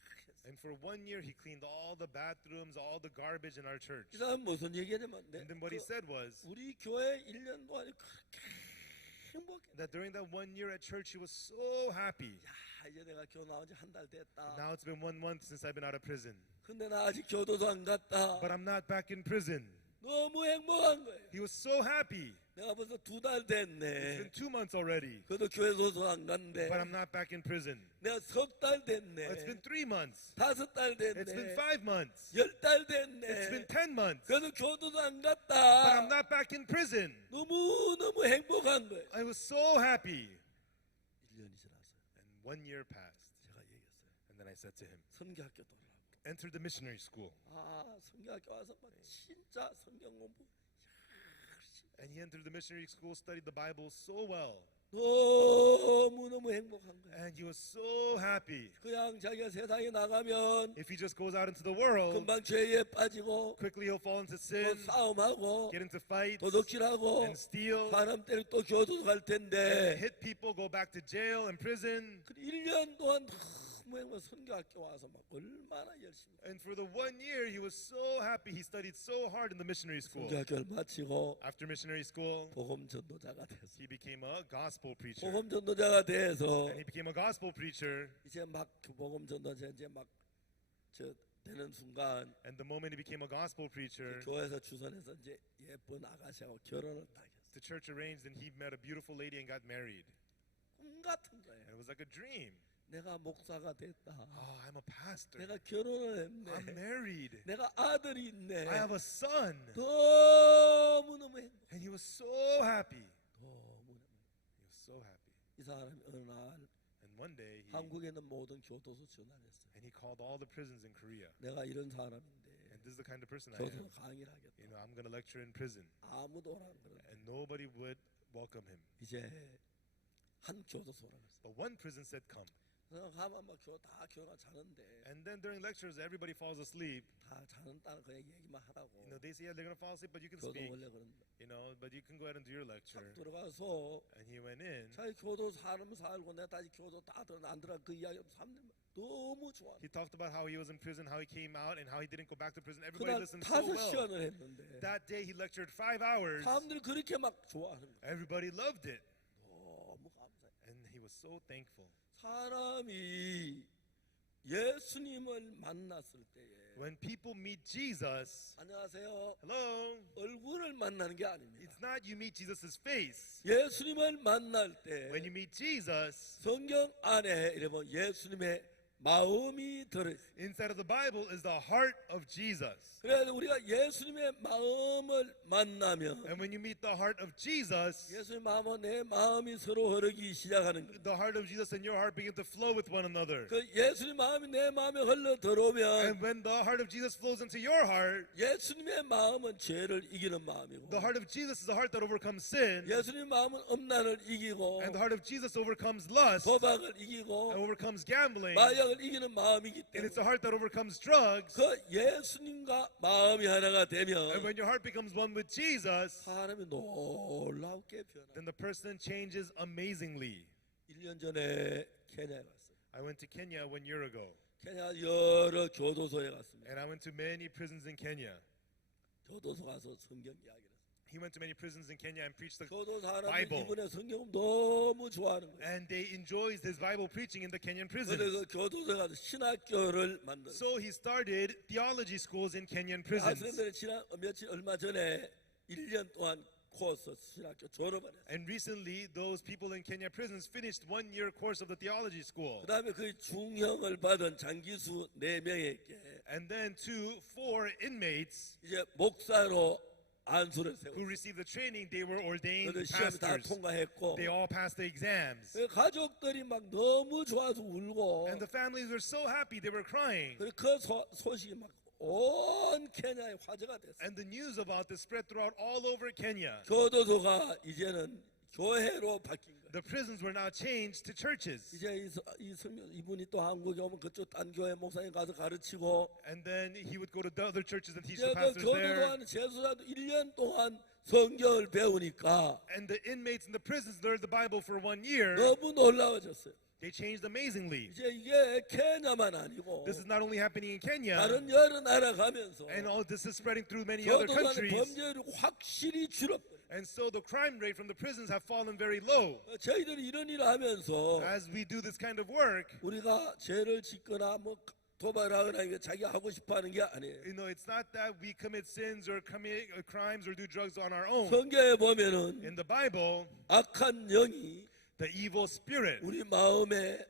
And for 1 year, he cleaned all the bathrooms, all the garbage in our church. 이 사람 무슨 얘기냐면 And then what he said was 우리 교회 1년 동안 그렇게 행복해. that during that 1 year at church, he was so happy. 야, 이제 내가 교회 나온 지 한 달 됐다. Now it's been 1 month since I've been out of prison. 근데 나 아직 교도소 안 갔다. But I'm not back in prison. 너무 행복한 거예요. He was so happy. 내가 벌써 2달 됐네. It's been 2 months already. 그래도 교회소도 안 간대. But I'm not back in prison. 내가 3달 됐네. It's been 3 months. 5달 It's 됐네. been 5 months. 10달 It's been 됐네. 10 months. 그래도 교도소 안 But 갔다. I'm not back in prison. 너무 행복한 거예요. I was so happy. 1년이 지났어요. And 1 year passed. 제가 얘기했어요. And then I said to him, 성경학교 돌아가고. enter the missionary school. 아, 성경학교 와서 막 진짜 성경 공부 And he entered the missionary school, studied the Bible so well. 너무 행복한 거예요. And he was so happy. 그냥 자기가 세상에 나가면 If he just goes out into the world, 금방 죄에 빠지고 quickly he'll fall into 또 sin, 싸움하고 get into fights, 도둑질하고 and steal, 사람 때리고 또 교도소 갈 텐데 hit people, go back to jail and prison. 그 1년 동안 모양만 선교학교 와서 막 얼마나 열심히 And for the 1 year, he was so happy. He studied so hard in the missionary school. 선교학교를 마치고 After missionary school, 복음 전도자가 됐어. he became a gospel preacher. 복음 전도자가 돼서 And he became a gospel preacher. 이제 막 그 복음 전도자 이제 막 저 되는 순간 And the moment he became a gospel preacher, 교회에서 주선해서 이제 예쁜 아가씨하고 결혼을 딱 했어. the church arranged and he met a beautiful lady and got married. 꿈 같은 거예요. And it was like a dream. 내가 목사가 됐다. Oh, I'm a pastor. 내가 결혼을 I'm 했네. married. 내가 아들이 있네. I have a son. 너무너무 행복. And he was so happy. 너무너무. He was so happy. 이 사람이 어느 날 And one day, 한국에 있는 모든 교도소 전화했어요. and he called all the prisons in Korea. 내가 이런 사람인데 And this is the kind of person I am. 교도소 강의를 하겠다. You know, I'm going to lecture in prison. 아무도 오라 안 그러는데 And nobody would welcome him. 이제 한 교도소라 그랬어. But one prison said, come. 그래서 가면 막 다 교가 자는데 And then during lectures, everybody falls asleep. 다 자는다는 그냥 얘기만 하라고. You know, they say, yeah, they're going to fall asleep, but you can 교도 speak. 원래 그런다. You know, but you can go ahead and do your 탁 lecture. 들어가서 And he went in. 자기 교도 사람 살고 내가 다시 교도 다 들어 안 들어 그 이야기 3년 너무 좋아. He talked about how he was in prison, how he came out, and how he didn't go back to prison. Everybody 그날 listened so well. 5시간을 했는데 That day he lectured 5 hours. 사람들이 그렇게 막 좋아하는 거야. Everybody loved it. 너무 감사해. And he was so thankful. 사람이 예수님을 만났을 때에 When people meet Jesus, 안녕하세요. hello, 얼굴을 만나는 게 아닙니다. it's not you meet Jesus' face. 예수님을 만날 때 When you meet Jesus, 성경 안에 이러면 예수님의 마음이 들어있어요. inside of the Bible is the heart of Jesus. 그래서 우리가 예수님의 마음을 만나면 And when you meet the heart of Jesus, 예수님의 마음과 내 마음이 서로 흐르기 시작하는 거예요. the heart of Jesus and your heart begin to flow with one another. 그 예수님 마음이 내 마음에 흘러 들어오면 And when the heart of Jesus flows into your heart, 예수님의 마음은 죄를 이기는 마음이고 the heart of Jesus is the heart that overcomes sin. 예수님의 마음은 음란을 이기고 And the heart of Jesus overcomes lust 도박을 and 이기고 overcomes gambling. 마약을 이기는 마음이기 And it's 때문에 the heart that overcomes drugs. 그 예수님과 마음이 하나가 And 되면 when your heart becomes one with Jesus, 사람이 놀랍게 변화. then the person changes amazingly. 1년 전에 케냐에 갔어요. I went to Kenya 1 year ago. 케냐 여러 교도소에 갔습니다. And I went to many prisons in Kenya. 교도소 가서 성경 이야기를 했어요. He went to many prisons in Kenya and preached the 교도 사람들 Bible. 이분의 성경 너무 좋아하는 거예요. And they enjoyed his Bible preaching in the Kenyan prisons. 그래서 교도소에 가서 신학교를 만들었어요. So he started theology schools in Kenyan prisons. 아스랜들이 지난 며칠 얼마 전에 1년 동안 코스 신학교 졸업을 했어요. And recently, those people in Kenya prisons finished 1 year course of the theology school. 그다음에 그 중형을 받은 장기수 4명에게 And then 4 inmates 이제 목사로 안수를 who 세웠어요. received the training, they were ordained 그래서 시험 다 pastors. 통과했고 They all passed the exams. 그 가족들이 막 너무 좋아서 울고 And the families were so happy, they were crying. 그리고 그 소식이 막 온 케냐에 화제가 됐어요. And the news about this spread throughout all over Kenya. 교도소가 이제는 교회로 바뀐 거예요. The prisons were now changed to churches. 이제 이분이 또 한국에 오면 그쪽 딴 교회 목사님 가서 가르치고 And then he would go to the other churches and teach 이제 the 그 pastors there. 교도관 재수자도 1년 동안 성경을 배우니까 And the inmates in the prisons learned the Bible for 1 year. 너무 놀라워졌어요. They changed amazingly. 이제 이게 케냐만 아니고 This is not only happening in Kenya, 다른 여러 나라 가면서 and all this is spreading through many other 교도관의 countries. 범죄율이 확실히 줄었어요. And so the crime rate from the prisons have fallen very low. 저희들이 이런 일을 하면서 As we do this kind of work, 우리가 죄를 짓거나 뭐 도발을 하거나 이게 자기가 하고 싶어하는 게 아니에요. you know, it's not that we commit sins or commit crimes or do drugs on our own. 성경에 보면은 In the Bible, 악한 영이 the evil spirit 우리 마음에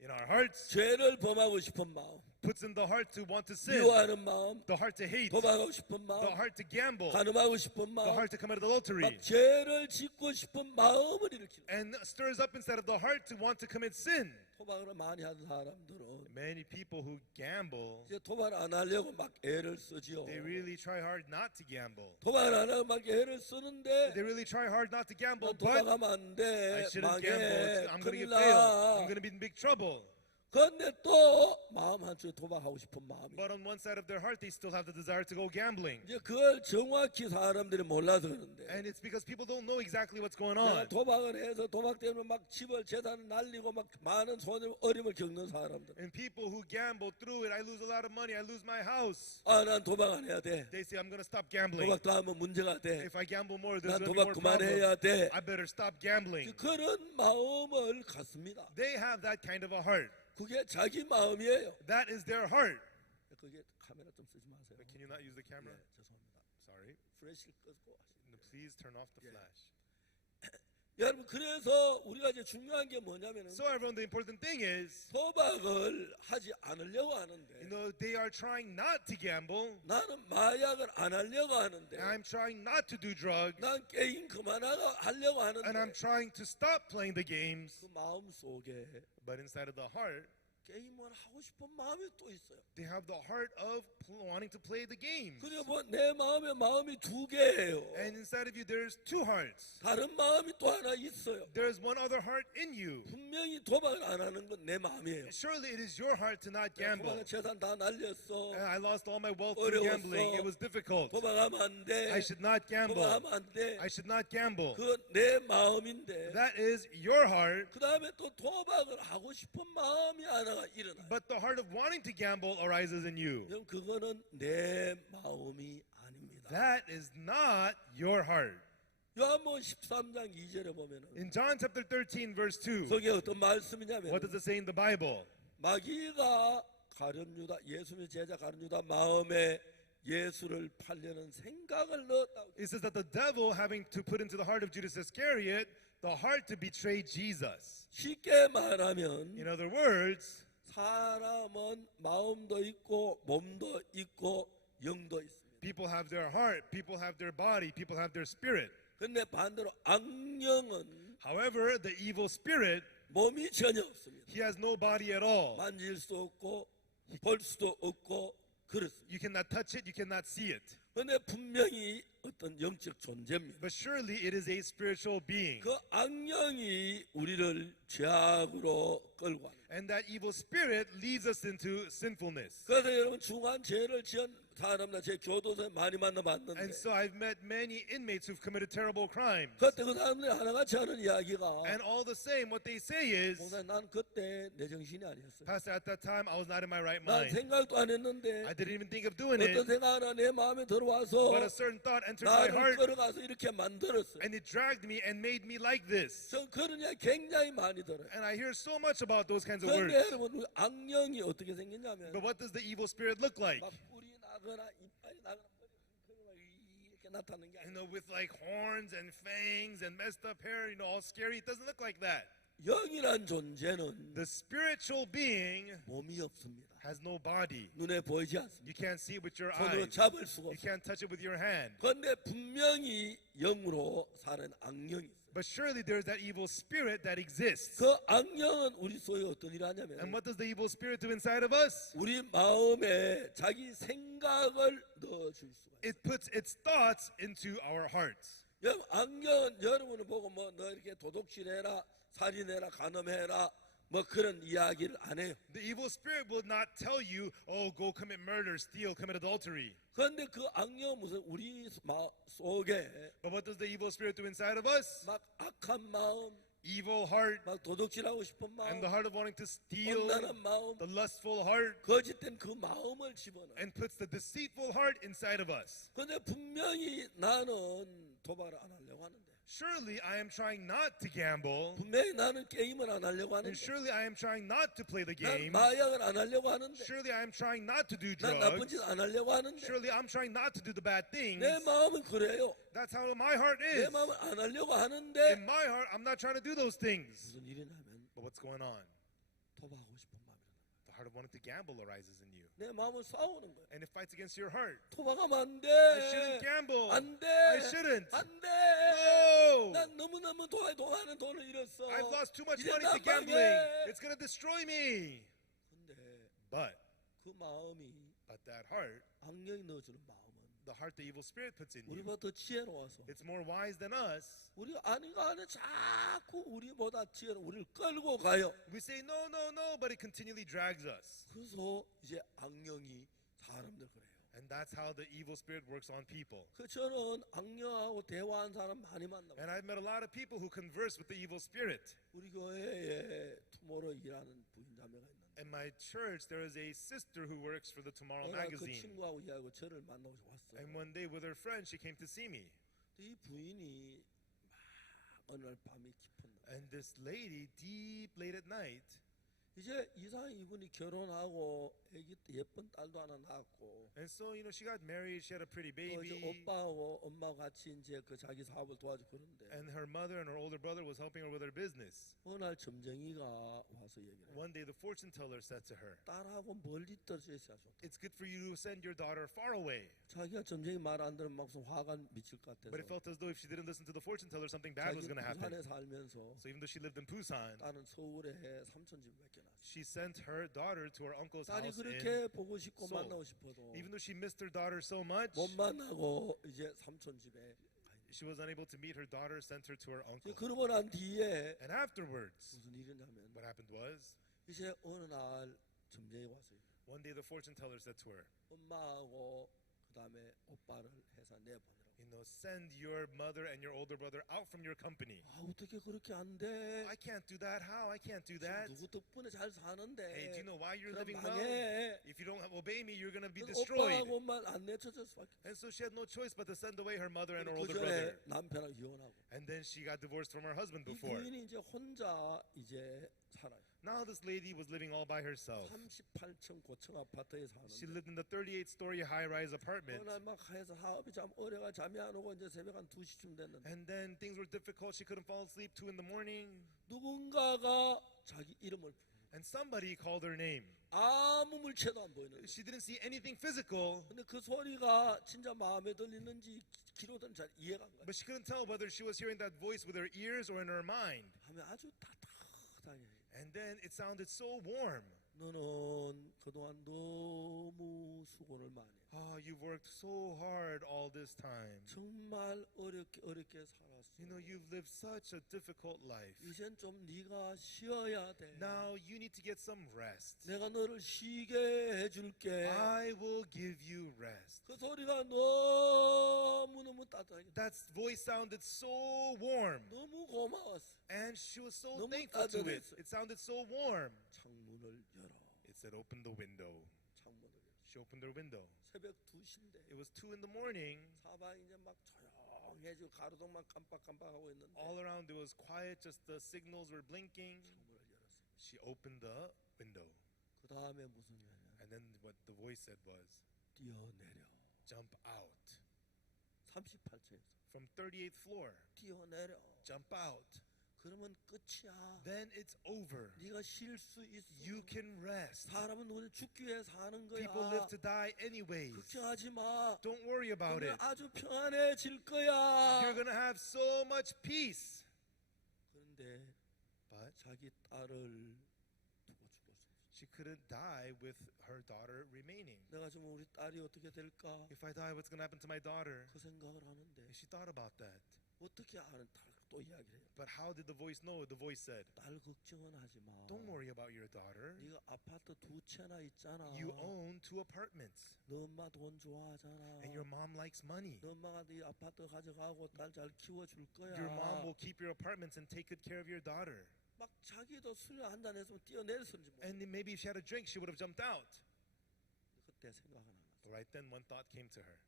in our hearts 죄를 범하고 싶은 마음, puts in the heart to want to sin, 미워하는 마음, the heart to hate, 도박하고 싶은 the 마음, heart to gamble, 간음하고 싶은 the 마음, heart to commit adultery, 막 죄를 짓고 싶은 마음을 일으키는. and stirs up inside of the heart to want to commit sin. 도박을 많이 하는 사람들은 Many people who gamble, 이제 도박 안 하려고 막 애를 쓰지요. they really try hard not to gamble. 도박을 안 하고 막 애를 쓰는데 They really try hard not to gamble, but 도박하면 안 I 돼. shouldn't 망해. gamble. I'm going to 큰일 get failed. I'm 나. going to be in big trouble. 그런데 또 마음 한쪽에 도박하고 싶은 마음이. But on one side of their heart, they still have the desire to go gambling. 이제 그걸 정확히 사람들이 몰라서 그런데. And it's because people don't know exactly what's going 내가 on. 도박을 해서 도박 때문에 막 집을 재산을 날리고 막 많은 손해 어림을 겪는 사람들. And people who gamble through it, I lose a lot of money, I lose my house. 아, 난 도박 안 해야 돼. They say, I'm going to stop gambling. 도박도 하면 문제가 돼. If I gamble more, there's 난 going to be 도박 more problems. 그만해야 돼. I better stop gambling. 그런 마음을 갖습니다. They have that kind of a heart. 그게 자기 마음이에요. That is their heart. 그게 카메라 좀 쓰지 마세요. Can you not use the camera? 네, 죄송합니다. Sorry. 프레시를 끄고 하시죠. No, please turn off the Yeah. flash. 여러분, 그래서 우리가 이제 중요한 게 뭐냐면은 So everyone, the important thing is, 도박을 하지 않으려고 하는데 they are trying not to gamble. 나는 마약을 안 하려고 하는데 And I'm trying not to do drugs. 난 게임 그만하려고 And I'm 하는데 trying to stop playing the games. 그 마음 속에 But inside of the heart, 게임을 하고 싶은 마음이 또 있어요. they have the heart of wanting to play the games. 그게 뭐 내 마음에 마음이 두 개예요. And inside of you, there's two hearts. 다른 마음이 또 하나 있어요. There's one other heart in you. 분명히 도박을 안 하는 건 내 마음이에요. Surely it is your heart to not gamble. 도박은 재산 다 날렸어. And I lost all my wealth through gambling. It was difficult. 도박하면 안 돼. I should not gamble. 도박하면 안 돼. I should not gamble. 그 내 마음인데 That is your heart. 그 다음에 또 도박을 하고 싶은 마음이 하나가 일어나요. But the heart of wanting to gamble arises in you. 그럼 그거는 내 마음이 아닙니다. That is not your heart. 요한복음 13장 2절에 보면은 In John chapter 13, verse 2, 거기에 어떤 말씀이냐면 what does it say in the Bible? 마귀가 가룟유다 예수님의 제자 가룟유다 마음에 예수를 팔려는 생각을 넣었다고. It says that the devil, having to put into the heart of Judas Iscariot the heart to betray Jesus. 쉽게 말하면 In other words, 사람은 마음도 있고 몸도 있고 영도 있습니다. people have their heart, people have their body, people have their spirit. 근데 반대로 악령은 However, the evil spirit, 몸이 전혀 없습니다. he has no body at all. 만질 수 없고 볼 수도 없고 그렇습니다. You cannot touch it, you cannot see it. 근데 분명히 어떤 영적 존재입니다. But surely it is a spiritual being. 그 악령이 우리를 죄악으로 끌고 갑니다. And that evil spirit leads us into sinfulness. 그래서 여러분 중한 죄를 지은 사람들 제 교도소에 많이 만나봤는데 And so I've met many inmates who've committed terrible crimes. 그때 그 사람들이 하나같이 하는 이야기가 And all the same, what they say is, 목사님 난 그때 내 정신이 아니었어요. Pastor, at that time, I was not in my right 난 mind. 생각도 안 했는데 I didn't even think of doing 어떤 it. 생각 하나 내 마음에 들어와서 But a certain thought entered my 나를 heart, 끌어가서 이렇게 만들었어요. and it dragged me and made me like this. 전 그런 이야기 굉장히 많이 들어요. And I hear so much about those kinds of 그런데 words. 여러분 우리 악령이 어떻게 생겼냐면 But what does the evil spirit look like? 막 뿔이 나거나 이빨이 나거나 이렇게 나타나는 게 아니에요. With like horns and fangs and messed up hair, all scary. It doesn't look like that. 영이란 존재는 The spiritual being 몸이 없습니다. has no body. 눈에 보이지 않습니다. You can't see it with your 손으로 eyes. 잡을 수가 You 없어요. can't touch it with your hand. 그런데 분명히 영으로 사는 악령이 있어요. But surely there's that evil spirit that exists. 그 악령은 우리 속에 어떤 일을 하냐면 And what does the evil spirit do inside of us? 우리 마음에 자기 생각을 넣어줄 수가 있어요. It puts its thoughts into our hearts. 여러분 악령은 여러분을 보고 뭐 너 이렇게 도둑질해라 살인해라 간음해라 뭐 그런 이야기를 안 해요. The evil spirit will not tell you, oh, go commit murder, steal, commit adultery. 그런데 그 악령은 무슨 우리 속에 But what does the evil spirit do inside of us? 막 악한 마음, Evil heart, 막 도둑질하고 싶은 마음, and the heart of wanting to steal, 온난한 마음, the lustful heart, 거짓된 그 마음을 집어넣어요. and puts the deceitful heart inside of us. 그런데 분명히 나는 도박을 안 하려고 하는데 Surely I am trying not to gamble, 분명히 나는 게임을 안 하려고 and 하는데 surely I am trying not to play the 난 game. 마약을 안 하려고 하는데 Surely I am trying not to do 난 나쁜 drugs. 짓 안 하려고 하는데 Surely I'm trying not to do the bad things. 내 마음은 그래요. That's how my heart 내 is. 마음은 안 하려고 In 하는데 my heart, I'm not trying to do those things. 무슨 일이 나면 But what's going on? 도박하고 싶은 마음이 일어나요. The heart of wanting to gamble arises in you. 내 마음은 싸우는 거예요. And it fights against your heart. 도박하면 안 돼. I shouldn't gamble. 안 돼. I shouldn't. 안 돼. No. 난 너무너무 많은 돈을 잃었어. I've lost too much 이제 money to 나 gambling. 망해. It's going to destroy me. 근데 But 그 마음이 that heart, 악령이 넣어주는 마음은 the heart the evil spirit puts in you. 우리보다 더 지혜로워서 It's more wise than us. 우리가 아니가 아니 자꾸 우리보다 지혜로 우리를 끌고 가요. We say no, no, no, but it continually drags us. 그래서 이제 악령이 사람들 그래요. And that's how the evil spirit works on people. 그 저는 악령하고 대화한 사람 많이 만나고 And I've met a lot of people who converse with the evil spirit. 우리 교회에 투모로 일하는 부인자매가 있는데 In my church, there is a sister who works for the Tomorrow 내가 그 magazine. 친구하고 이야기하고 저를 만나고 왔어요. And one day with her friend, she came to see me. 이 부인이 막 어느 날 밤이 깊은 날 And this lady, deep late at night, 이제 이상 이분이 결혼하고 애기 예쁜 딸도 하나 낳았고 and so, she got married, she had a pretty 또 이제 baby, 오빠하고 엄마하고 같이 이제 그 자기 사업을 도와주고 그러는데 and her mother and her older brother was helping her with her business. 어느 날 점쟁이가 와서 얘기를 해요. One day, the fortune teller said to her, 딸하고 멀리 떨어져 있어야 좋다. it's good for you to send your daughter far away. 자기가 점쟁이 말 안 들으면 막 무슨 화가 미칠 것 But it 같아서 felt as though if she didn't listen to the fortune teller, something bad was 자기 going to happen. 부산에 살면서 So even though she lived in Busan, 딸은 서울에 삼촌 집에 맡겨놨어. she sent her daughter to her uncle's 딸이 house in 그렇게 보고 싶고 Seoul. 만나고 싶어도 Even though she missed her daughter so much, 못 만나고 이제 삼촌 집에 가 있는 she was unable to meet her daughter, sent her to her 거예요. uncle. 그러고 난 뒤에 And afterwards, 무슨 일이냐면 what happened was, 이제 어느 날 점쟁이 와서 one day the fortune teller said to her, 엄마하고 그다음에 오빠를 해서 내보내라고. send your mother and your older brother out from your company. 아 어떻게 그렇게 안 돼? I can't do that. How? I can't do that. 누구 덕분에 잘 사는데. Hey, do you know why you're 그럼 living well? 망해. If you don't obey me, you're going to be 그래서 destroyed. 오빠하고 엄마 안 내쳐줄 수밖에. And so she had no choice but to send away her mother and her 그 older 전에 brother. 남편하고 이혼하고. And then she got divorced from her husband 이 before. 부인이 이제 혼자 이제 살아요. Now this lady was living all by herself. 38층 고층 아파트에 She 사는데. lived in the 38-story high-rise apartment. 어느 날 막 해서 사업이 참 어려가 잠이 안 오고 이제 새벽 한 2시쯤 됐는데 And then things were difficult. She couldn't fall asleep 2 in the morning. 누군가가 자기 이름을 부르. And somebody called her name. 아무 물체도 안 보이는데. She didn't see anything physical, 근데 그 소리가 진짜 마음에 들리는지 귀로는 잘 이해가 안 가요. but she couldn't tell whether she was hearing that voice with her ears or in her mind. 하면 아주 따뜻하게. And then it sounded so warm. 너는 그동안 너무 수고를 많이 해. You've worked so hard all this time. 정말 어렵게 살았어. You've lived such a difficult life. 이젠 좀 네가 쉬어야 돼. Now you need to get some rest. 내가 너를 쉬게 해줄게. I will give you rest. 그 소리가 너무너무 따뜻하게. That voice sounded so warm. 너무 고마웠어. And she was so 너무 thankful to it. 따뜻했어. It sounded so warm. 창문을 열어. It said, open the window. 창문을 열어. She opened her window. 새벽 2시인데 It was 2 in the morning. 사방이 이제 막 조용해지고 가로등만 깜빡깜빡하고 있는데 All around it was quiet, just the signals were blinking. 창문을 열었어. She opened the window. 그 다음에 무슨 일이냐? And then what the voice said was, 뛰어내려. jump out. 38층에서 From 38th floor. 뛰어내려. Jump out. 그러면 끝이야. Then it's over. 네가 쉴 수 있어. You can rest. 사람은 오늘 죽기 위해 사는 거야. People live to die anyways. 걱정하지 마. Don't worry about 그러면 it. 아주 평안해질 거야. You're going to have so much peace. 그런데 But 자기 딸을 두고 죽었어. she couldn't die with her daughter remaining. 내가 지금 우리 딸이 어떻게 될까? If I die, what's going to happen to my daughter? 그 생각을 하는데 She thought about that. 어떻게 아는 딸 또 이야기를 해요. But how did the voice know? The voice said, 딸 걱정은 하지 마. don't worry about your daughter. 네가 아파트 2채나 있잖아. You own 2 apartments. 너 엄마 돈 좋아하잖아. And your mom likes money. 너 엄마가 네 아파트 가져가고 딸 잘 키워줄 거야. Your mom will keep your apartments and take good care of your daughter. 막 자기도 술 한잔 했으면 뛰어내렸을지 몰라. And then maybe if she had a drink, she would have jumped out. 그때 생각 하나 났어. But right then, one thought came to her.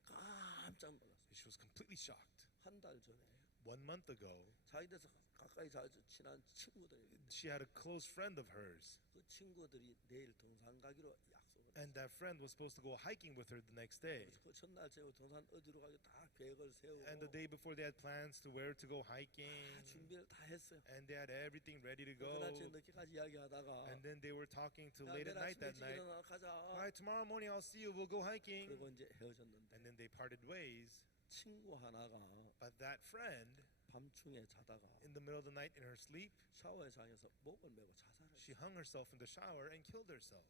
깜짝 놀랐어. She was completely shocked. 한 달 전에 1 month ago, 자기들에서 가까이 잘 친한 친구들이 she had a close friend of hers. 그 친구들이 내일 등산 가기로 약속을 했어. And that friend was supposed to go hiking with her the next day. 그 첫날 제고 등산 어디로 가기 다 계획을 세우고 And the day before, they had plans to where to go 다 hiking. 준비를 다 했어요. And they had everything ready to 그날 제 go. 늦게까지 이야기하다가 And then they were talking till 야, late at 내일 night 아침에 that 일찍 night. 일어나 가자. All right, tomorrow morning I'll see you. We'll go hiking. 그리고 이제 헤어졌는데 And then they parted ways. 친구 하나가 But that friend, 밤중에 자다가 in the middle of the night in her sleep, 샤워장에서 목을 메고 자살했어. she hung herself in the shower and killed herself.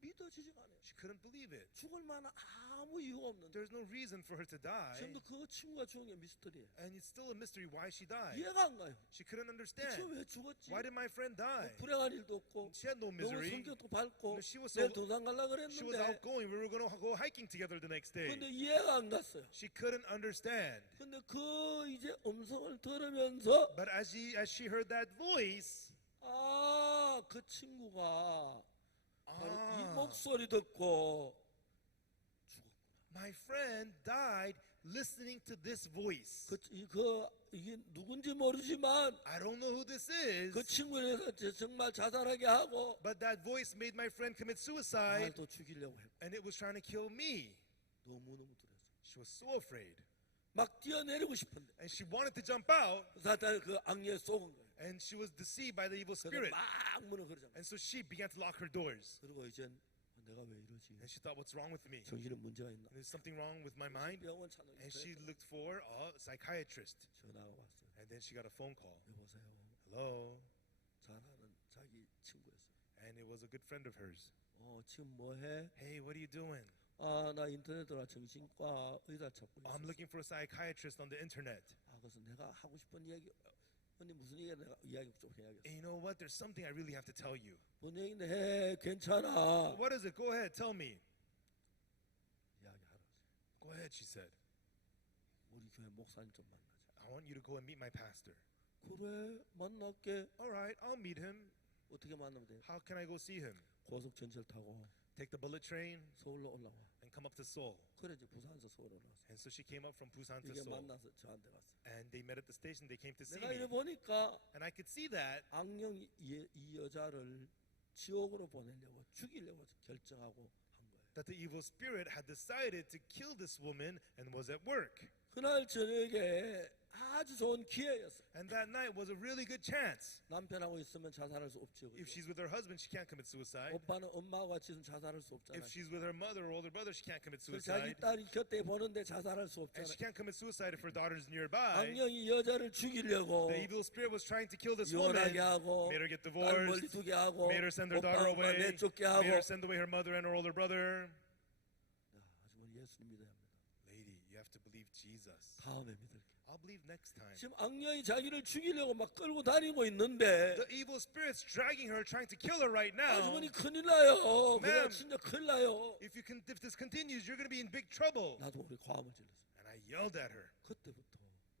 믿어지지가 않아요. She couldn't believe it. 죽을 만한 아무 이유가 없는데 There's no reason for her to die. 지금도 그 친구가 죽은 게 미스터리예요. And it's still a mystery why she died. 이해가 안 가요. She couldn't 저 understand. 왜 죽었지? Why did my friend die? 불행한 일도 없고 She had no 너무 misery. 성격도 밝고 No, she was 내일 so- 등산 가려고 She was 그랬는데 outgoing. We were going to go hiking together the next day. 근데 이해가 안 갔어요. She couldn't understand. 근데 그 이제 음성을 들으면서 But as she heard that voice, 그 친구가 바로 이 ah, 목소리 듣고 죽었구나. my friend died listening to this voice. 이게 누군지 모르지만 I don't know who this is, 그 친구에서 정말 자살하게 하고 but that voice made my friend commit suicide, 날도 죽이려고 했고 and it was trying to kill me. 너무너무 두려웠어요. She was so afraid, 막 뛰어내리고 싶은데 and she wanted to jump out, 사탄 그 악녀에 속은 거예요. and she was deceived by the evil 그래서 spirit. 막 문을 걸잖아요. And so she began to lock her doors. 그리고 이젠 내가 왜 이러지? And she thought, what's wrong with me? 정신에 문제가 있나? There's something wrong with my mind. 병원 찾는 And she looked for a psychiatrist. 전화가 왔어요. And then she got a phone call. 여보세요. Hello. 잘하는 자기 친구였어요. And it was a good friend of hers. 지금 뭐해? Hey, what are you doing? 나 인터넷으로 정신과 의사 찾고 I'm 있어. looking for a psychiatrist on the internet. 그래서 내가 하고 싶은 이야기 언니 무슨 얘기야? 내가 이야기 좀 해야겠어. And you know what? There's something I really have to tell you. 뭔 얘기인데 해? 괜찮아. What is it? Go ahead, tell me. 이야기하라. Go ahead, she said. 우리 교회 목사님 좀 만나자. I want you to go and meet my pastor. 그래 만날게. All right, I'll meet him. 어떻게 만나면 돼? How can I go see him? 고속 전철 타고 Take the bullet train 서울로 올라와. and come up to Seoul. 그래 이제 부산에서 서울 올라왔어. And so she came up from Busan to 이게 Seoul. 만나서 저한테 갔어. And they met at the station. They came to see 내가 이래 me. 보니까 And I could see that 악령이 이 여자를 지옥으로 보내려고 죽이려고 결정하고 한 거예요. that the evil spirit had decided to kill this woman and was at work. 그날 저녁에 아주 좋은 기회였어. And that night was a really good chance. 남편하고 있으면 자살할 수 없죠. If she's with her husband, she can't commit suicide. 오빠는 엄마하고 같이 있으면 자살할 수 없잖아. If she's with her mother or older brother, she can't commit 그 자기 suicide. 딸이 곁에 보는데 자살할 수 And 없잖아. she can't commit suicide if her daughter's nearby. 악령이 여자를 죽이려고 The evil spirit was trying to kill this woman, 이혼하게 하고 made her get 딸 divorced, 멀리 두게 하고 made her send her 오빠 daughter 엄마 away, 내쫓게 made 하고. her send away her mother and her older brother. 아주머니 예수님 믿어야 합니다. Lady, you have to believe Jesus. 다음에 믿을게. I'll believe next time. 지금 악령이 자기를 죽이려고 막 끌고 다니고 있는데 The evil spirit's dragging her, trying to kill her right now. 아주머니 큰일 나요. 그냥 Ma'am. 진짜 큰일 나요. If this continues, you're going to be in big trouble. 나도 우리 과음을 질렀어. And I yelled at her. 그때부터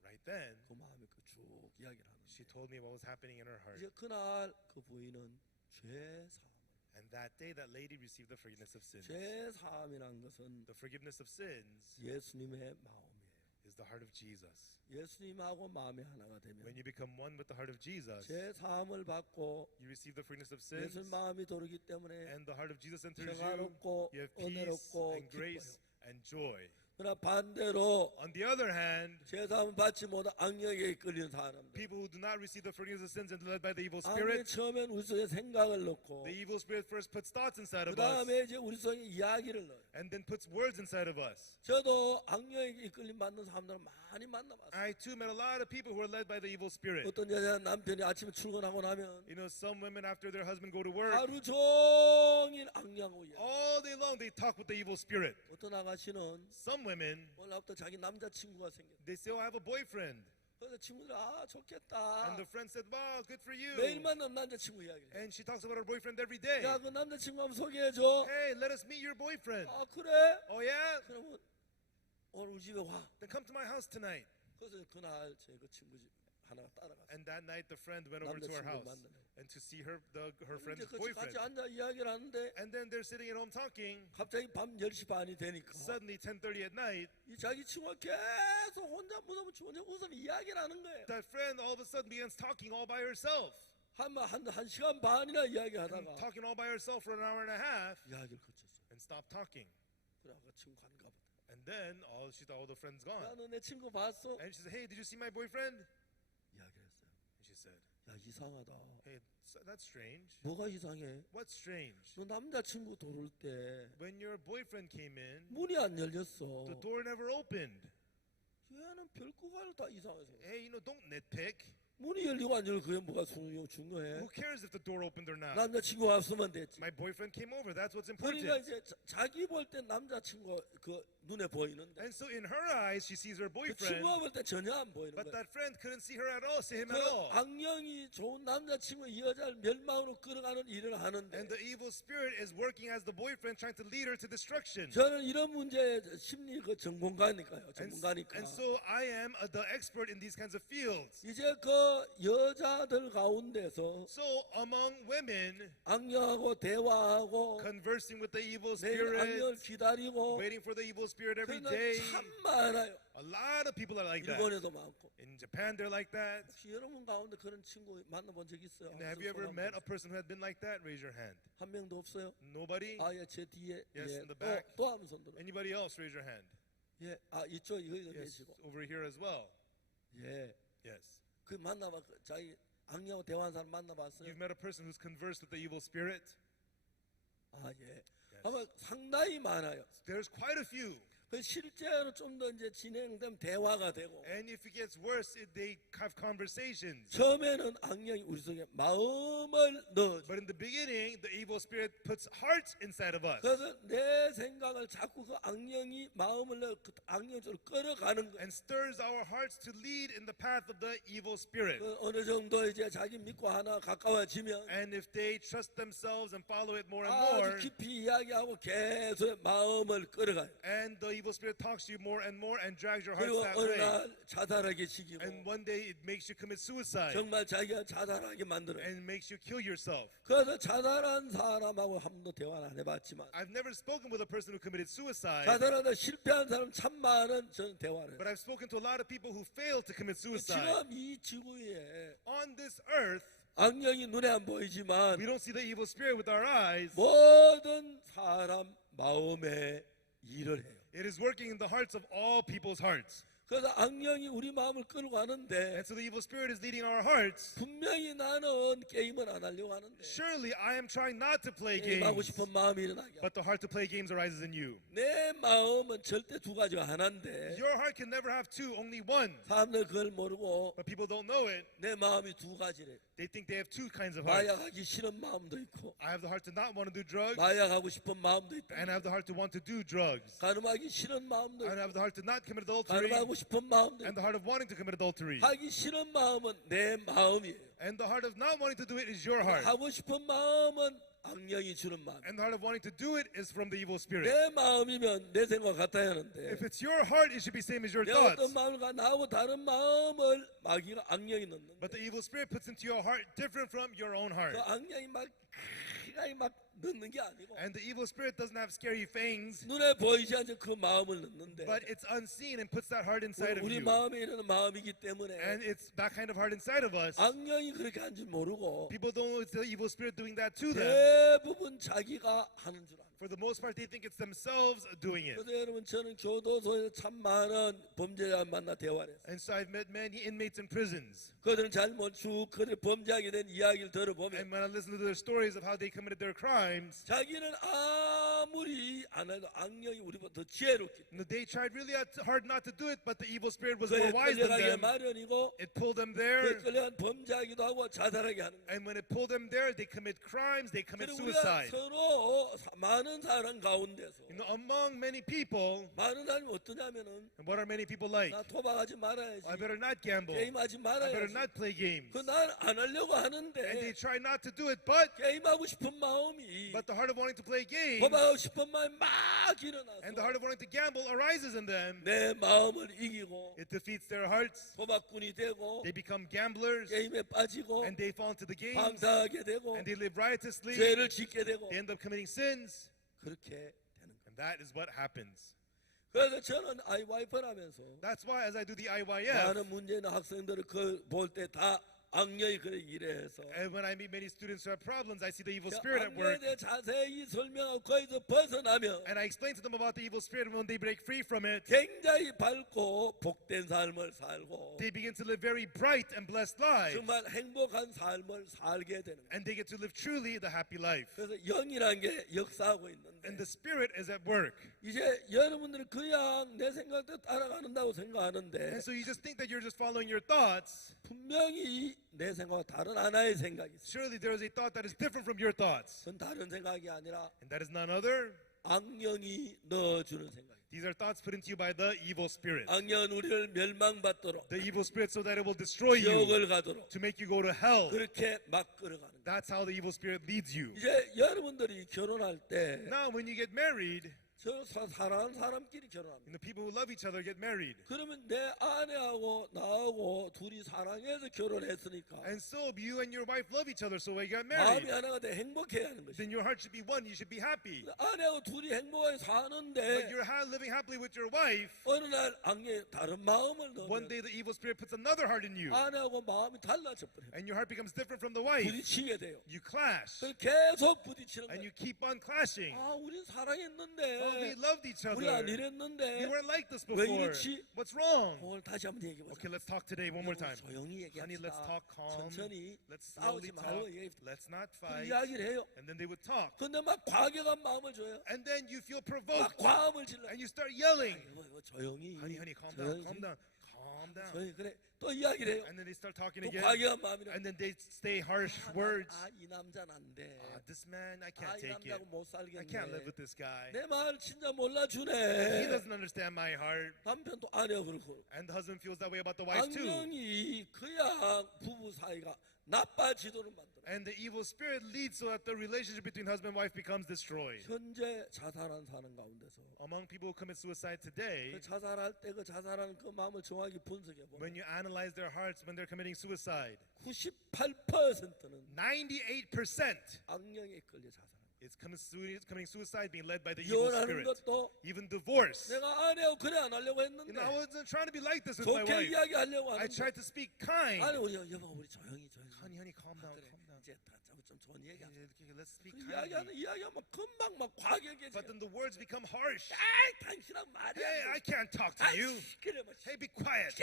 Right then, 그 마음에 쭉 이야기를 she 하는데 told me what was happening in her heart. 이제 그날 그 부인은 죄사함. And that day, that lady received the forgiveness of sins. 죄사함이란 것은 The forgiveness of sins 예수님의 마음이에요. is the heart of Jesus. 예수님하고 마음이 하나가 When 되면 you become one with the heart of Jesus, 죄사함을 받고 you receive the forgiveness of sins, 예수 마음이 도르기 때문에 and the heart of Jesus enters you. 평화롭고 You have peace 은혜롭고 and grace 기뻐요. and joy. 그러나 반대로 On the other hand, 죄사함을 받지 못한 악령에 끌린 사람들 people who do not receive the forgiveness of sins and are led by the evil 악령이 spirit, 처음엔 우리 속에 생각을 넣고 the evil spirit first puts thoughts inside 그 of us 다음에 이제 우리 속에 이야기를 넣어요. and then puts words inside of us. 저도 악령에게 이끌림 받는 사람들을 많이 만나봤어요. I too met a lot of people who are led by the evil spirit. 어떤 여자 남편이 아침에 출근하고 나면 You know, some women after their husband go to work, 하루 종일 악령하고 이야기. all day long they talk with the evil spirit. 어떤 아가씨는 Some women, 오늘부터 자기 남자친구가 생겼어. they say, oh, I have a boyfriend. 그래서 친구들 좋겠다. And the friend said, wow, good for you. 매일 만나면 남자친구 이야기를 해. And she talks about her boyfriend every day. 야, 그 남자친구 한번 소개해줘. Hey, let us meet your boyfriend. 그래? Oh, yeah? 그러면 오늘 우리 집에 와. Then come to my house tonight. 그래서 그날 제 그 친구 집 하나가 따라갔어. And that night, the friend went over to her house and to see her friend's 이제 boyfriend. 같이 앉아 이야기를 하는데 And then they're sitting at home talking. 갑자기 밤 10시 반이 되니까 Suddenly, 10:30 at night, 이 자기 친구가 계속 혼자 혼자 무슨 이야기를 하는 거예요. that friend all of a sudden begins talking all by herself. 한 시간 반이나 And 이야기하다가 talking all by herself for an hour and a half 이야기를 그쳤어요. and stopped talking. 그래 그 친구 간가 보다. And then she thought, oh, the friend's gone. 야, 너 내 친구 봤어? And she said, hey, did you see my boyfriend? 이야기를 했어요. And she said, 야, 이상하다. hey, that's strange. 뭐가 이상해? What's strange? 너 남자친구 들어올 때 When your boyfriend came in, 문이 안 열렸어. the door never opened. 얘는 별거가 다 이상해서. Hey, don't nitpick. 문이 열리고 안 열리고 그게 뭐가 중요해? Who cares if the door opened or not? 남자친구가 왔으면 됐지. My boyfriend came over. That's what's 그러니까 important. 이제 자기 볼 때 남자친구 그 눈에 보이는데 And so in her eyes, she sees her 그 boyfriend, 친구가 볼 때 전혀 안 보이는 but 거야. that friend couldn't see her at all, see him 그 at all. 악령이 좋은 남자친구 이 여자를 멸망으로 끌어가는 일을 하는데 And the evil spirit is working as the boyfriend, trying to lead her to destruction. 저는 이런 문제에 심리 그 전문가니까요. 전문가니까. And so I am the expert in these kinds of fields. 이제 그 여자들 가운데서 So among women, 악령하고 대화하고 conversing with the evil 내일 악령을 spirit, 기다리고 waiting for the evil spirit every 그런 day. 참 많아요. A lot of people are like that. 일본에도 많고. In Japan, they're like that. 혹시 여러분 가운데 그런 친구 만나본 적 있어요? And have you ever met a person who had been like that? Raise your hand. 한 명도 없어요? Nobody? 아, 예, 제 뒤에. Yes, 예, in the back. 또 한번 손 들어. Anybody else? Raise your hand. 예, 아, 이쪽 이거 Yes, 계시고. over here as well. 예, Yes. 그 만나봐, 자기 악령하고 대화한 사람 만나봤어요? You've met a person who's conversed with the evil spirit? 아, 예. 아마 상당히 많아요. There's quite a few. 그 실제로 좀 더 이제 진행되면 대화가 되고. And if it gets worse, they have conversations. 처음에는 악령이 우리 속에 마음을 넣어줘. But in the beginning, the evil spirit puts hearts inside of us 그래서 내 생각을 자꾸 그 악령이 마음을 넣어 그 악령 쪽으로 끌어가는 거예요. and stirs our hearts to lead in the path of the evil spirit. 그 어느 정도 이제 자기 믿고 하나 가까워지면 And if they trust themselves and follow it more and 아주 more, 깊이 이야기하고 계속 마음을 끌어가요. and the evil spirit talks to you more and drags your hearts 그리고 that 어느 way. 날 자살하게 시키고 And one day it makes you commit suicide 정말 자기가 자살하게 만들어요. and makes you kill yourself. 그래서 자살한 사람하고 한 번도 대화를 안 해봤지만 I've never spoken with a person who committed suicide, 자살하다 실패한 사람 참 많은 저는 대화를 but 해요. I've spoken to a lot of people who failed to commit suicide. 지금 이 지구에 On this earth, 악령이 눈에 안 보이지만 we don't see the evil spirit with our eyes. 모든 사람 마음에 일을 해요. It is working in the hearts of all people's hearts. 그래서 악령이 우리 마음을 끌고 가는데 And so the evil spirit is leading our hearts. 분명히 나는 게임을 안 하려고 하는데 Surely I am trying not to play 게임하고 games, 싶은 마음이 일어나게 하고 but the heart to play games arises in you. 내 마음은 절대 두 가지가 하나인데 Your heart can never have two, only one. 사람들 그걸 모르고 But people don't know it. 내 마음이 두 가지래. They think they have two kinds of hearts. 마약하기 싫은 마음도 있고 I have the heart to not want to do drugs, 마약하고 싶은 마음도 있다. and I have the heart to want to do drugs. 가늠하기 싫은 마음도 I 있고 have the heart to not commit adultery, 가늠하고 싶은 마음도 and 있고 the heart of wanting to commit adultery. 하기 싫은 마음은 내 마음이에요. And the heart of not wanting to do it is your heart. 하고 싶은 마음은 악령이 주는 마음. And the heart of wanting to do it is from the evil spirit. 내 마음이면 내 생각 같아야 하는데 If it's your heart, it should be same as your 내가 thoughts. 어떤 마음을 가 나하고 다른 마음을 마귀가 악령이 넣는 But the evil spirit puts into your heart different from your own heart. 그 악령이 막 크게 막 넣는 게 아니고 And the evil spirit doesn't have scary fangs, 눈에 보이지 않는 그 마음을 넣는데 but it's unseen and puts that heart inside of 우리 you. 마음에 이르는 마음이기 때문에 And it's that kind of heart inside of us. 악령이 그렇게 한 줄 모르고 People don't know it's the evil spirit doing that to them. 대부분 자기가 하는 줄 알아요. For the most part, they think it's themselves doing it. 그래서 여러분 저는 교도소에서 참 많은 범죄자 만나 대화를 했어요. And so I've met many inmates in prisons. 그들은 잘못 쭉 그들 범죄하게 된 이야기를 들어보면 And when I listen to their stories of how they committed their crimes, 자기는 아무리 안 해도 악령이 우리보다 더 지혜롭기 they tried really hard not to do it, but the evil spirit was 때문에 more wise than 끌려가게 them. 마련이고 It pulled them 그에 there, 끌려간 범죄하기도 하고 자살하게 하는 거예요. and when it pulled them there, they commit crimes, they commit 그리고 우리가 suicide. 서로 많은 사람 가운데서 You know, among many people, 많은 사람이 어떠냐면은 and what are many people like? 나 토박하지 말아야지 I better not gamble. 게임하지 I better 말아야지 not play games. 그 난 안 하려고 And they 하는데 try not to do it, but 게임하고 싶은 마음이 the heart of wanting to play games 토박하고 싶은 마음이 막 일어나서 and the heart of wanting to gamble arises in them. 내 마음을 이기고 It defeats their hearts. 토박꾼이 되고 They become gamblers, 게임에 빠지고 and they fall into the games, 방탕하게 되고 and they live riotously. 죄를 짓게 되고 They end up committing sins, 그렇게 되는 거예요. and that is what happens. 그래서 저는 IYF를 하면서 That's why, as I do the IYF, 많은 문제 있는 학생들을 볼 때 다 악령이 그래 일해서 And when I meet many students who have problems, I see the evil spirit at 악령에 work. 대해 자세히 설명하고 거기서 벗어나면 And I explain to them about the evil spirit. And when they break free from it, 굉장히 밝고 복된 삶을 살고 they begin to live very bright and blessed lives. 정말 행복한 삶을 살게 되는 거예요. And they get to live truly the happy life. 그래서 영이라는 게 역사하고 있는데 And the spirit is at work. 이제 여러분들은 그냥 내 생각대로 따라간다고 생각하는데 And so you just think that you're just following your thoughts. 분명히 내 생각과 다른 하나의 생각이 있어요. Surely there is a thought that is different from your thoughts. 그건 다른 생각이 아니라 And that is none other. 악령이 넣어주는 생각이에요. These are thoughts put into you by the evil spirit. 악령은 우리를 멸망받도록 The evil spirit so that it will destroy you, 지옥을 가도록 to make you go to hell. 그렇게 막 끌어가는 거예요. That's how the evil spirit leads you. 이제 여러분들이 결혼할 때 Now when you get married, 저 사랑하는 사람끼리 결혼합니다. the people who love each other get married. 그러면 내 아내하고 나하고 둘이 사랑해서 결혼했으니까 And so you and your wife love each other, so when you got 마음이 married, 하나가 돼 행복해야 하는 것이죠. then your heart should be one, you should be happy. 아내하고 둘이 행복하게 But 사는데 you're living happily with your wife, 어느 날 악령이 다른 마음을 one 넣으면 day the evil spirit puts another heart in you, 아내하고 마음이 달라져 버려요. and your heart becomes different from the wife. 부딪히게 돼요. You clash, 그래서 계속 부딪히는 and 거예요. you keep on clashing. 아, 우린 Oh, we 사랑했는데 loved each 우리 other. 안 We 이랬는데 weren't like this 왜 before. 이렇지? What's wrong? 오늘 다시 한번 얘기해 보자. Okay, let's talk today one more time. 조용히 Honey, let's 얘기합시다. talk calm. 천천히 Let's slowly 싸우지 말고 talk. 얘기합시다. Let's not 그 fight. 이야기를 해요. And then they would talk. 근데 막 과격한 마음을 줘요. And then you feel 막 provoked. 과음을 질러. And you start yelling. 이거 조용히. Honey, calm down, calm down. Calm down. 조용히 그래. 또 이야기를 해요. And then they start talking 또 again. 과격한 마음이라. And then they say harsh words. 이 남자는 안 돼. This man, I 이 can't take it. 남자하고 못 I can't live 살겠네. with this guy. 내 말 진짜 He 몰라주네. doesn't understand my heart. 남편도 아내가 그렇고. And the husband feels that way about the wife too. 악령이 그냥 부부 사이가 나빠지도록 만들어. And the evil spirit leads so that the relationship between husband and wife becomes destroyed. 현재 자살한 사는 가운데서 Among people who commit suicide today, 그 자살할 때 그 자살하는 그 마음을 정확히 분석해 when 보면 you analyze their hearts when they're committing suicide, 98%는 98% 악령에 끌려 자살합니다. is committing suicide being led by the evil 이혼하는 spirit. 것도 Even divorce. 내가 아내하고 그래 안 하려고 You know, I 했는데 wasn't trying to be like this with my 좋게 wife. 이야기하려고 I 하는데 tried to speak kind. 아니 우리 여보 우리 조용히 Honey, calm down, 그래, calm down. 이제 좀 좋은 얘기하자. Okay, let's speak 그 kindly. 이야기하면 금방 막 과격해져. But then the words become harsh. 아이 당신하고 말이 Hey, 안 I 돼. can't talk to 아이 you. 그래 뭐 Hey, be quiet.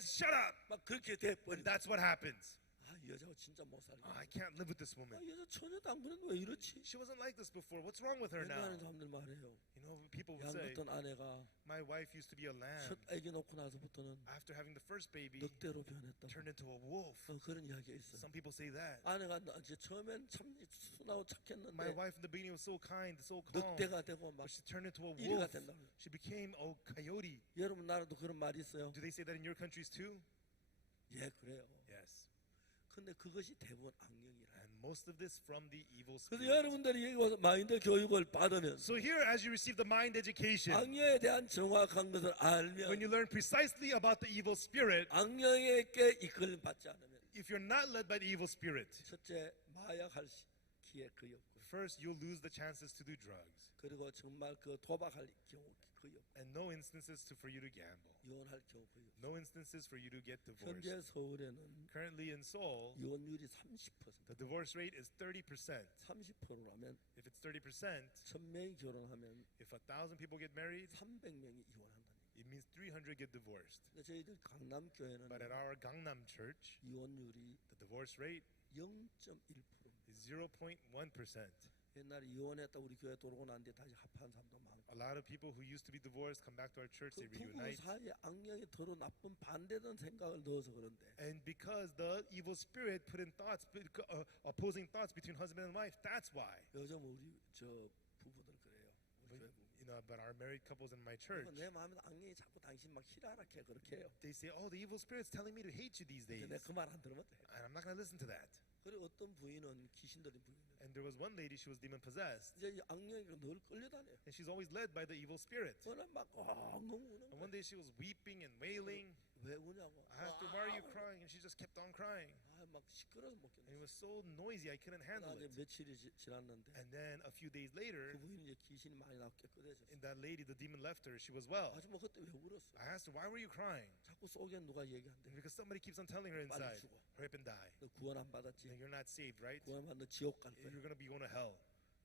Shut up. 막 그렇게 And 돼버린다. that's what happens. 이 여자가 진짜 못 살겠네. I can't live with this woman. 이 여자 전혀도 안 그랬는데 왜 이렇지? She wasn't like this before. What's wrong with her now? 옛날에 사람들 말해요. You know, people would 양 say, 같은 아내가 my wife used to be a lamb. 첫 아기 놓고 나서부터는 After having the first baby, 늑대로 변했다. turned into a wolf. 그런 이야기가 있어. Some people say that. 아내가 이제 처음엔 참 순하고 My 착했는데 wife in the beginning was so kind, so calm. 늑대가 되고 막 But she turned into a 이리가 wolf. 된다. She became a coyote. 여러분 나라도 그런 말이 있어요. Do they say that in your countries too? 예, 그래요. Yes. 근데 그것이 대부분 악령이라. And most of this from the evil 그래서 spirit. 여러분들이 여기 와서 마인드 교육을 받으면 So here, as you receive the mind education, 악령에 대한 정확한 것을 when 알면 you learn precisely about the evil spirit, 악령에게 이끌림 받지 않으면 if you're not led by the evil spirit, 첫째 마약할 기회 거의 없고 first you'll lose the chances to do drugs, 그리고 정말 그 도박할 경우 거의 없고 and no instances for you to gamble, 이혼할 경우 거의 없고 no instances for you to get divorced. 현재 서울에는 Currently in Seoul, 이혼율이 30%. the divorce rate is 30%. 30%라면 If it's 30%, 1000명이 결혼하면 if 1,000 people get married, 300명이 이혼한다는 얘기예요. it means 300 get divorced. 근데 저희들 강남 교회는 But at our Gangnam church, 이혼율이 the divorce rate 0.1%. is 0.1%. 옛날에 이혼했다 우리 교회 돌아오고 난 뒤에 다시 합한 사람도 많고 A lot of people who used to be divorced come back to our church, 그 they 부부 reunite. 사이에 악령이 더러 나쁜 반대된 생각을 넣어서 그런데 And because the evil spirit put in thoughts, opposing thoughts between husband and wife, that's why. 요즘 우리 저 부부들 그래요. 우리 교회 부부. You know, but our married couples in my church, 내 마음에 악령이 자꾸 당신 막 희라락해 그렇게 해요. they say, oh, the evil spirit's telling me to hate you these days. 근데 그 말 안 들으면 돼. And I'm not going to listen to that. 그리고 어떤 부인은 귀신 들린 부인은 And there was one lady, she was demon possessed. 이제 이 악령이 늘 끌려다녀요. And she's always led by the evil spirit. 그날 막 엉엉 우는 And 거야. one day she was weeping and wailing. 왜 우냐고. I asked her, why are you crying? And she just kept on crying. 막 시끄러워서 못 And it 견뎌. was so noisy, I couldn't handle 나중에 it. 며칠이 지났는데 And then a few days later, 그 부인이 이제 귀신이 많이 나고 깨끗해졌어. And that lady, the demon left her. She was well. 아줌마 그때 왜 울었어? I asked her, why were you crying? 자꾸 속에 누가 얘기한대. And because somebody keeps on telling her 빨리 inside, 죽어. hurry up and die. 너 구원 안 받았지? And you're not saved, right? 구원 받는 지옥 갈 거야. You're going to be going to hell.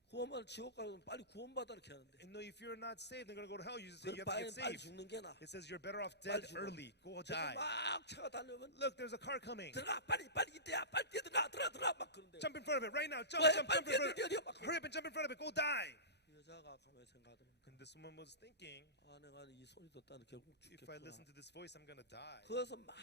구원 받는 지옥 가면 빨리 구원 받아 이렇게 하는데. And no, if you're not saved, they're going to go to hell. You just say you have to 빨리 get 빨리 saved. 죽는 게 나. It says you're better off dead 죽어. early. Go 그래서 die. 막 차가 달려오면 Look, there's a car coming. 들어가 빨리 이때야 빨리 들어가 막 그런데. Jump in front of it right now. Jump 왜 in 빨리 front of it. 뛰어 막. Hurry up and jump in front of it. Go die. 여자가 가만히 생각하더니 And this woman was thinking, 아 내가 이 소리 듣다는 결국 if I 죽겠구나. listen to this voice, I'm going to die. 그래서 막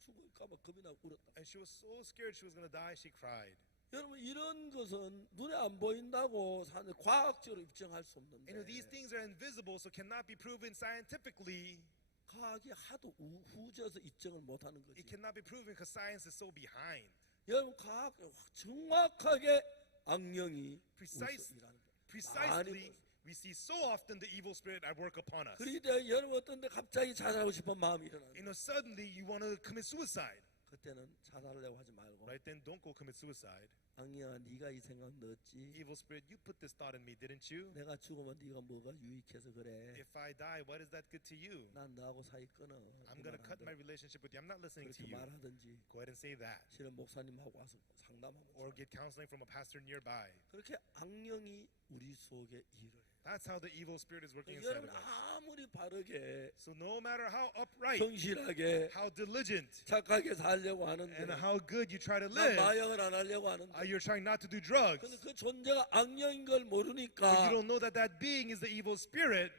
죽을까봐 겁이 나고 울었다. And she was so scared she was going to die, she cried. 여러분 이런 것은 눈에 안 보인다고 사는 과학적으로 입증할 수 없는데 These things are invisible, so cannot be proven scientifically. 과학이 하도 후져서 입증을 못하는 거지. It cannot be proven because science is so behind. 여러분 과학 정확하게 악령이 Precisely, 일하는 거예요. precisely, we see so often the evil spirit at work upon us. 그런데 여러분 어떤데 갑자기 자살하고 싶은 마음이 일어나는 거예요. Suddenly you want to commit suicide. 그때는 자살하려고 하지 말고 Right then, don't go commit suicide. 악령아 네가 이 생각 넣었지. Evil spirit, you put this thought in me, didn't you? 내가 죽으면 네가 뭐가 유익해서 그래. If I die, what is that good to you? 난 너하고 사이 끊어. I'm going to cut my relationship with you. I'm not listening to 그렇게 you. 말하든지 Go ahead and say that. 실은 목사님하고 와서 상담하고 Or get counseling from a pastor nearby. 그렇게 악령이 우리 속에 일을 해. That's how the evil spirit is working inside 여러분 of us. 아무리 바르게 So no matter how upright, 성실하게 how diligent, 착하게 살려고 하는데 and how good you try to 난 live, 마약을 안 하려고 하는데 you're trying not to do drugs. 근데 그 존재가 악령인 걸 But 모르니까 you don't know that that being is the evil spirit.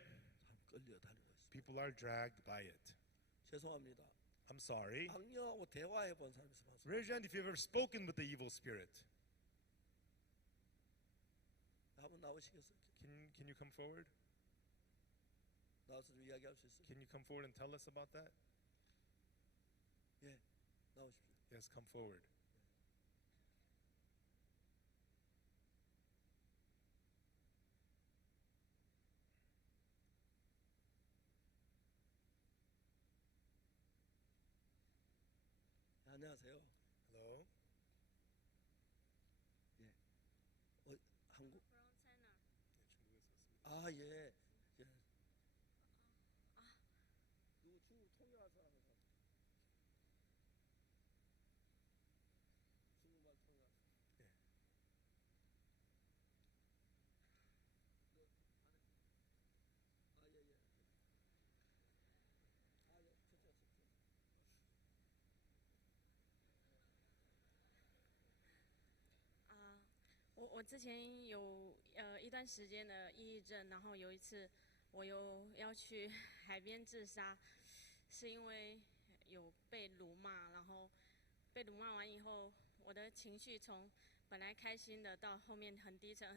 끌려다니고 있어요. People are dragged by it. 죄송합니다. I'm sorry. 악령하고 대화해 본 사람이 있으면 Raise your hand if you've ever spoken with the evil spirit. 한번 나오시겠어요? Can you come forward? 나와서 좀 이야기할 수 있어요? Can you come forward and tell us about that? 예, 나오십시오. Yes, come forward. 안녕하세요. Hello. 한국? From China. 아 예. 예. 누구 중국 통역할 사람이서 중국말 통역할 사람. 예. 아 예. 아 예. 저쪽. 我之前有一段时间的抑郁症，然后有一次我要去海边自杀，是因为有被辱骂，然后被辱骂完以后，我的情绪从本来开心的到后面很低沉，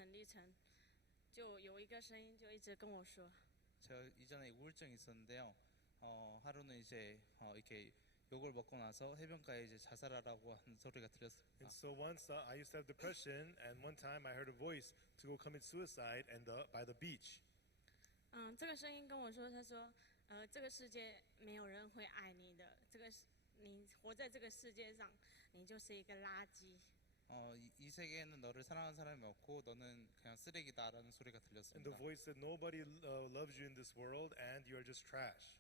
就有一个声音就一直跟我说。 제가 이전에 우울증이 있었는데요. 하루는 이제 이렇게 욕을 먹고 나서 해변가에 이제 자살하라고 하는 소리가 들렸습니다. And so once I used to have depression, and one time I heard a voice to go commit suicide and by the beach. 这个声音跟我说，他说，这个世界没有人会爱你的，你活在这个世界上，你就是一个垃圾。 이 세계에는 너를 사랑하는 사람이 없고 너는 그냥 쓰레기다라는 소리가 And the 들렸습니다. voice said, nobody loves you in this world, and you are just trash.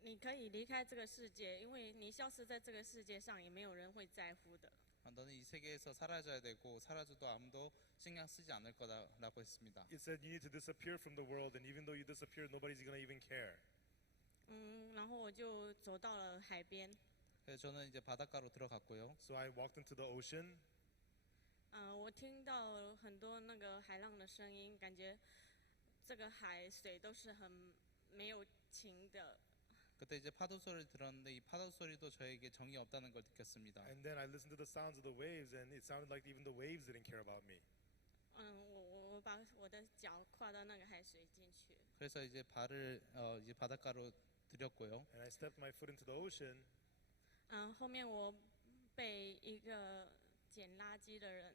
你可以离开这个世界，因为你消失在这个世界上，也没有人会在乎的。 너는 이 세계에서 사라져야 되고 사라져도 아무도 신경 쓰지 않을 거다라고 했습니다. It said you need to disappear from the world, and even though you disappear, nobody's gonna even care. 然后我就走到了海边， 그래서 저는 이제 바닷가로 들어갔고요. So I walked into the ocean. 我听到很多那个海浪的声音，感觉这个海水都是很没有情的。 그때 이제 파도 소리를 들었는데 이 파도 소리도 저에게 정이 없다는 걸 느꼈습니다. And then I listened to the sounds of the waves, and it sounded like even the waves didn't care about me. 我把我的脚跨到那个海水进去， 그래서 이제 발을 이제 바닷가로 들였고요. And I stepped my foot into the ocean. 后面我被一个捡垃圾的人，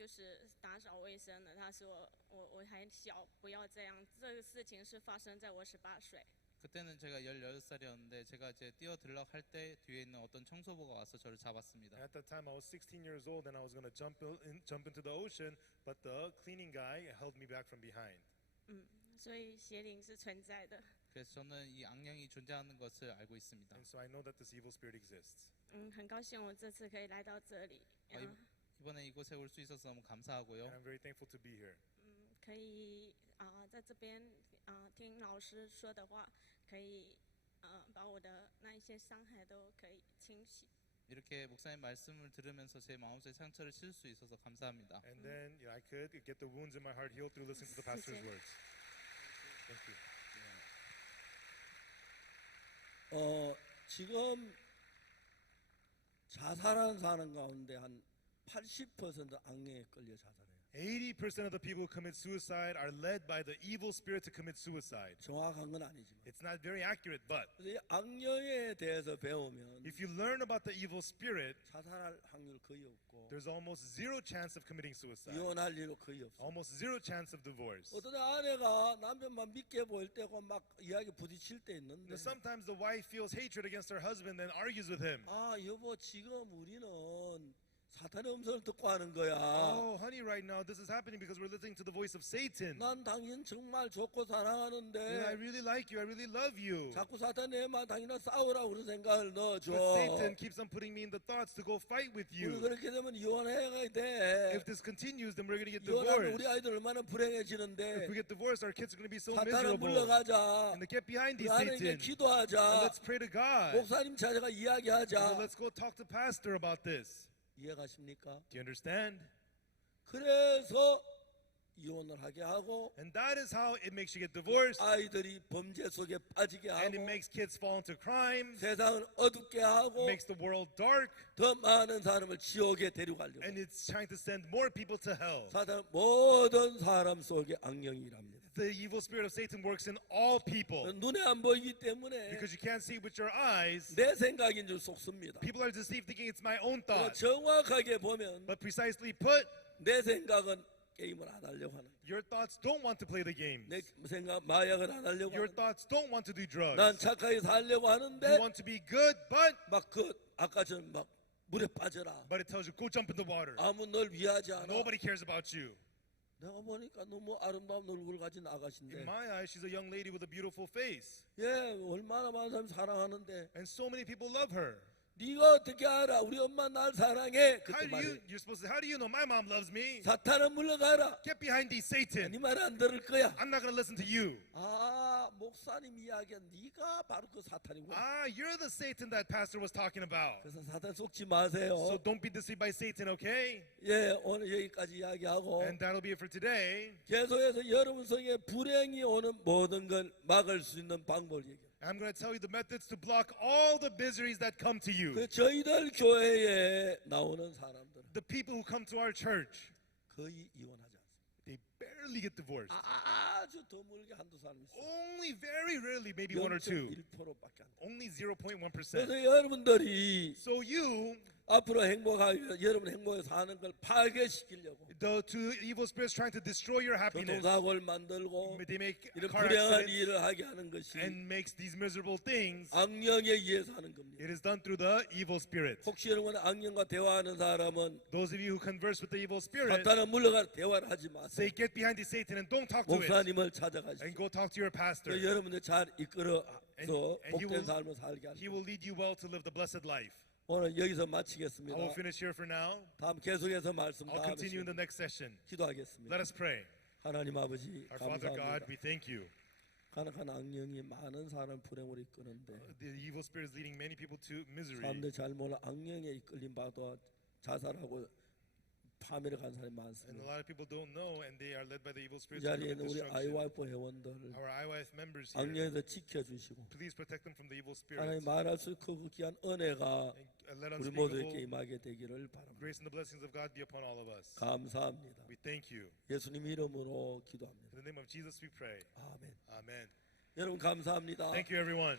就是打扫卫生的，他说我还小，不要这样。这个事情是发生在我18岁。 그때는 제가 18살이었는데 제가 이제 뛰어들러 할 때 뒤에 있는 어떤 청소부가 와서 저를 잡았습니다. At that time, I was 16 years old, and I was going to jump into the ocean, but the cleaning guy held me back from behind. 所以邪灵是存在的。 그래서 저는 이 악령이 존재하는 것을 알고 있습니다. And so I know that this evil spirit exists. 很高兴我这次可以来到这里， 이번에 이곳에 올 수 있어서 너무 감사하고요. And I'm very thankful to be here. 可以在这边听老师说的话，可以把我的那一些伤害都可以清洗。 이렇게 목사님 말씀을 들으면서 제 마음속에 상처를 실 수 있어서 감사합니다. And then I could get the wounds in my heart healed through listening to the pastor's Okay. words. Thank you. 지금 자살하는 사람 가운데 한 80% 악령에 끌려 자살해요. 80% of the people who commit suicide are led by the evil spirit to commit suicide. 정확한 건 아니지만. It's not very accurate, but 그래서 이 악령에 대해서 배우면 if you learn about the evil spirit, 자살할 확률 거의 없고 there's almost zero chance of committing suicide. 이혼할 일도 거의 없어요. Almost zero chance of divorce. 어떤 아내가 남편만 믿게 보일 때고 막 이야기 부딪힐 때 있는데 Sometimes the wife feels hatred against her husband and argues with him. 아 여보 지금 우리는 사탄의 음성을 듣고 하는 거야. Oh, honey, right now this is happening because we're listening to the voice of Satan. 난 당신 정말 좋고 And I 사랑하는데 really like you. I really love you. 자꾸 사탄 내만 당신이랑 싸우라고 그런 생각을 넣어줘. But Satan keeps on putting me in the thoughts to go fight with 우리 you. 그렇게 되면 이혼해야 돼. If this continues, then we're going to get 이혼하면 우리 divorced. 아이들 얼마나 If 불행해지는데 we get divorced, our kids are going to be so 사탄을 miserable. 물러가자. And to get behind 우리 these 하나님께 Satan. And 기도하자. let's pray to God. 목사님 찾아가 So 이야기하자. let's go talk to pastor about this. 이해가십니까? Do you understand? 그래서 이혼을 하게 하고 And that is how it makes you get divorced. 아이들이 범죄 속에 빠지게 And it 하고 makes kids fall into crime. 세상을 어둡게 하고 Makes the world dark. 더 많은 사람을 지옥에 데려가려고. And it's trying to send more people to hell. 사탄 모든 사람 속에 악령이 일합니다. The evil spirit of Satan works in all people. 눈에 안 보이기 때문에 Because you can't see with your eyes. 내 생각인 줄 속습니다. People are deceived thinking it's my own 그러나 thought. 정확하게 보면 But precisely put, 내 생각은 게임을 안 하려고 하는 거예요. your thoughts don't want to play the game. 내 생각 마약을 안 하려고 Your 하는 거예요. thoughts don't want to do drugs. 난 착하게 살려고 하는데 You want to be good, but 막 그 아까처럼 막 물에 빠져라. it tells you go jump in the water. 아무 널 위하지 않아. Nobody cares about you. 내가 보니까 너무 아름다운 얼굴 가진 In 아가씨인데 my eyes, she's a young lady with a beautiful face. 예 얼마나 많은 사람이 사랑하는데 And so many people love her. 네가 어떻게 알아? 우리 엄마 날 사랑해. How 그때 do 말해. you're supposed to, how do you know my mom loves me? 사탄은 물러가라. Get behind thee, Satan. 네 말 안 들을 거야. I'm not going to listen to you. 아 목사님 이야기한 네가 바로 그 사탄이구나. You're the Satan that pastor was talking about. 그래서 사탄 속지 마세요. So don't be deceived by Satan, okay? 예 오늘 여기까지 이야기하고 And that'll be it for today. 계속해서 여러분 성에 불행이 오는 모든 걸 막을 수 있는 방법을 얘기해요. I'm going to tell you the methods to block all the miseries that come to you. 그 저희들 교회에 나오는 사람들은 The people who come to our church, 거의 이혼하지 않습니다. they barely get divorced. 아주 드물게 한두 사람 있어요. Only very rarely, maybe one or two. 0.1%밖에 안 돼요. Only 0.1%. 그래서 여러분들이 So you, 앞으로 행복하게 여러분 행복하게 사는 걸 파괴시키려고 the two evil spirits trying to destroy your happiness, 교통사고를 만들고 they make 이런 car 불행한 accidents 일을 하게 하는 것이 and makes these miserable things. 악령에 의해서 하는 겁니다. It is done through the evil spirit. 혹시 여러분 악령과 대화하는 사람은 Those of you who converse with the evil spirit, 사탄은 물러가 대화를 하지 마세요. say get behind the Satan and don't talk to it. 목사님을 And 찾아가시죠. go talk to your pastor. 여러분들 잘 이끌어서 And he 복된 will- 삶을 살게 He 하시고 will lead you well to live the blessed life. 오늘 여기서 I 마치겠습니다. will finish here for now. 다음 계속해서 말씀 I'll 다음에 continue in the next session. 기도하겠습니다. Let us pray. 하나님 아버지 Our Father God, 감사합니다. we thank you. 가난한 악령이 많은 사람 불행으로 이끄는데 The evil spirit is leading many people to misery. 사람들 잘 몰라 악령에 이끌림 받아 자살하고 파멸에 간 사람이 And a 많습니다. lot of people don't know, and they are led by the evil 이 spirits to 자리에 commit 있는 우리 destruction. 아이와이프 회원들 Our IYF members here, 악령에서 지켜주시고 please protect them from the evil 하나님 spirits. 말할 수 크고 귀한 은혜가 And let 우리 모두에게 unspeakable 임하게 되기를 바랍니다. grace and the blessings of God be upon all of us. 감사합니다. We thank you. 예수님 이름으로 기도합니다. In the name of Jesus we pray. 아멘. Amen. 여러분 감사합니다. Thank you, everyone.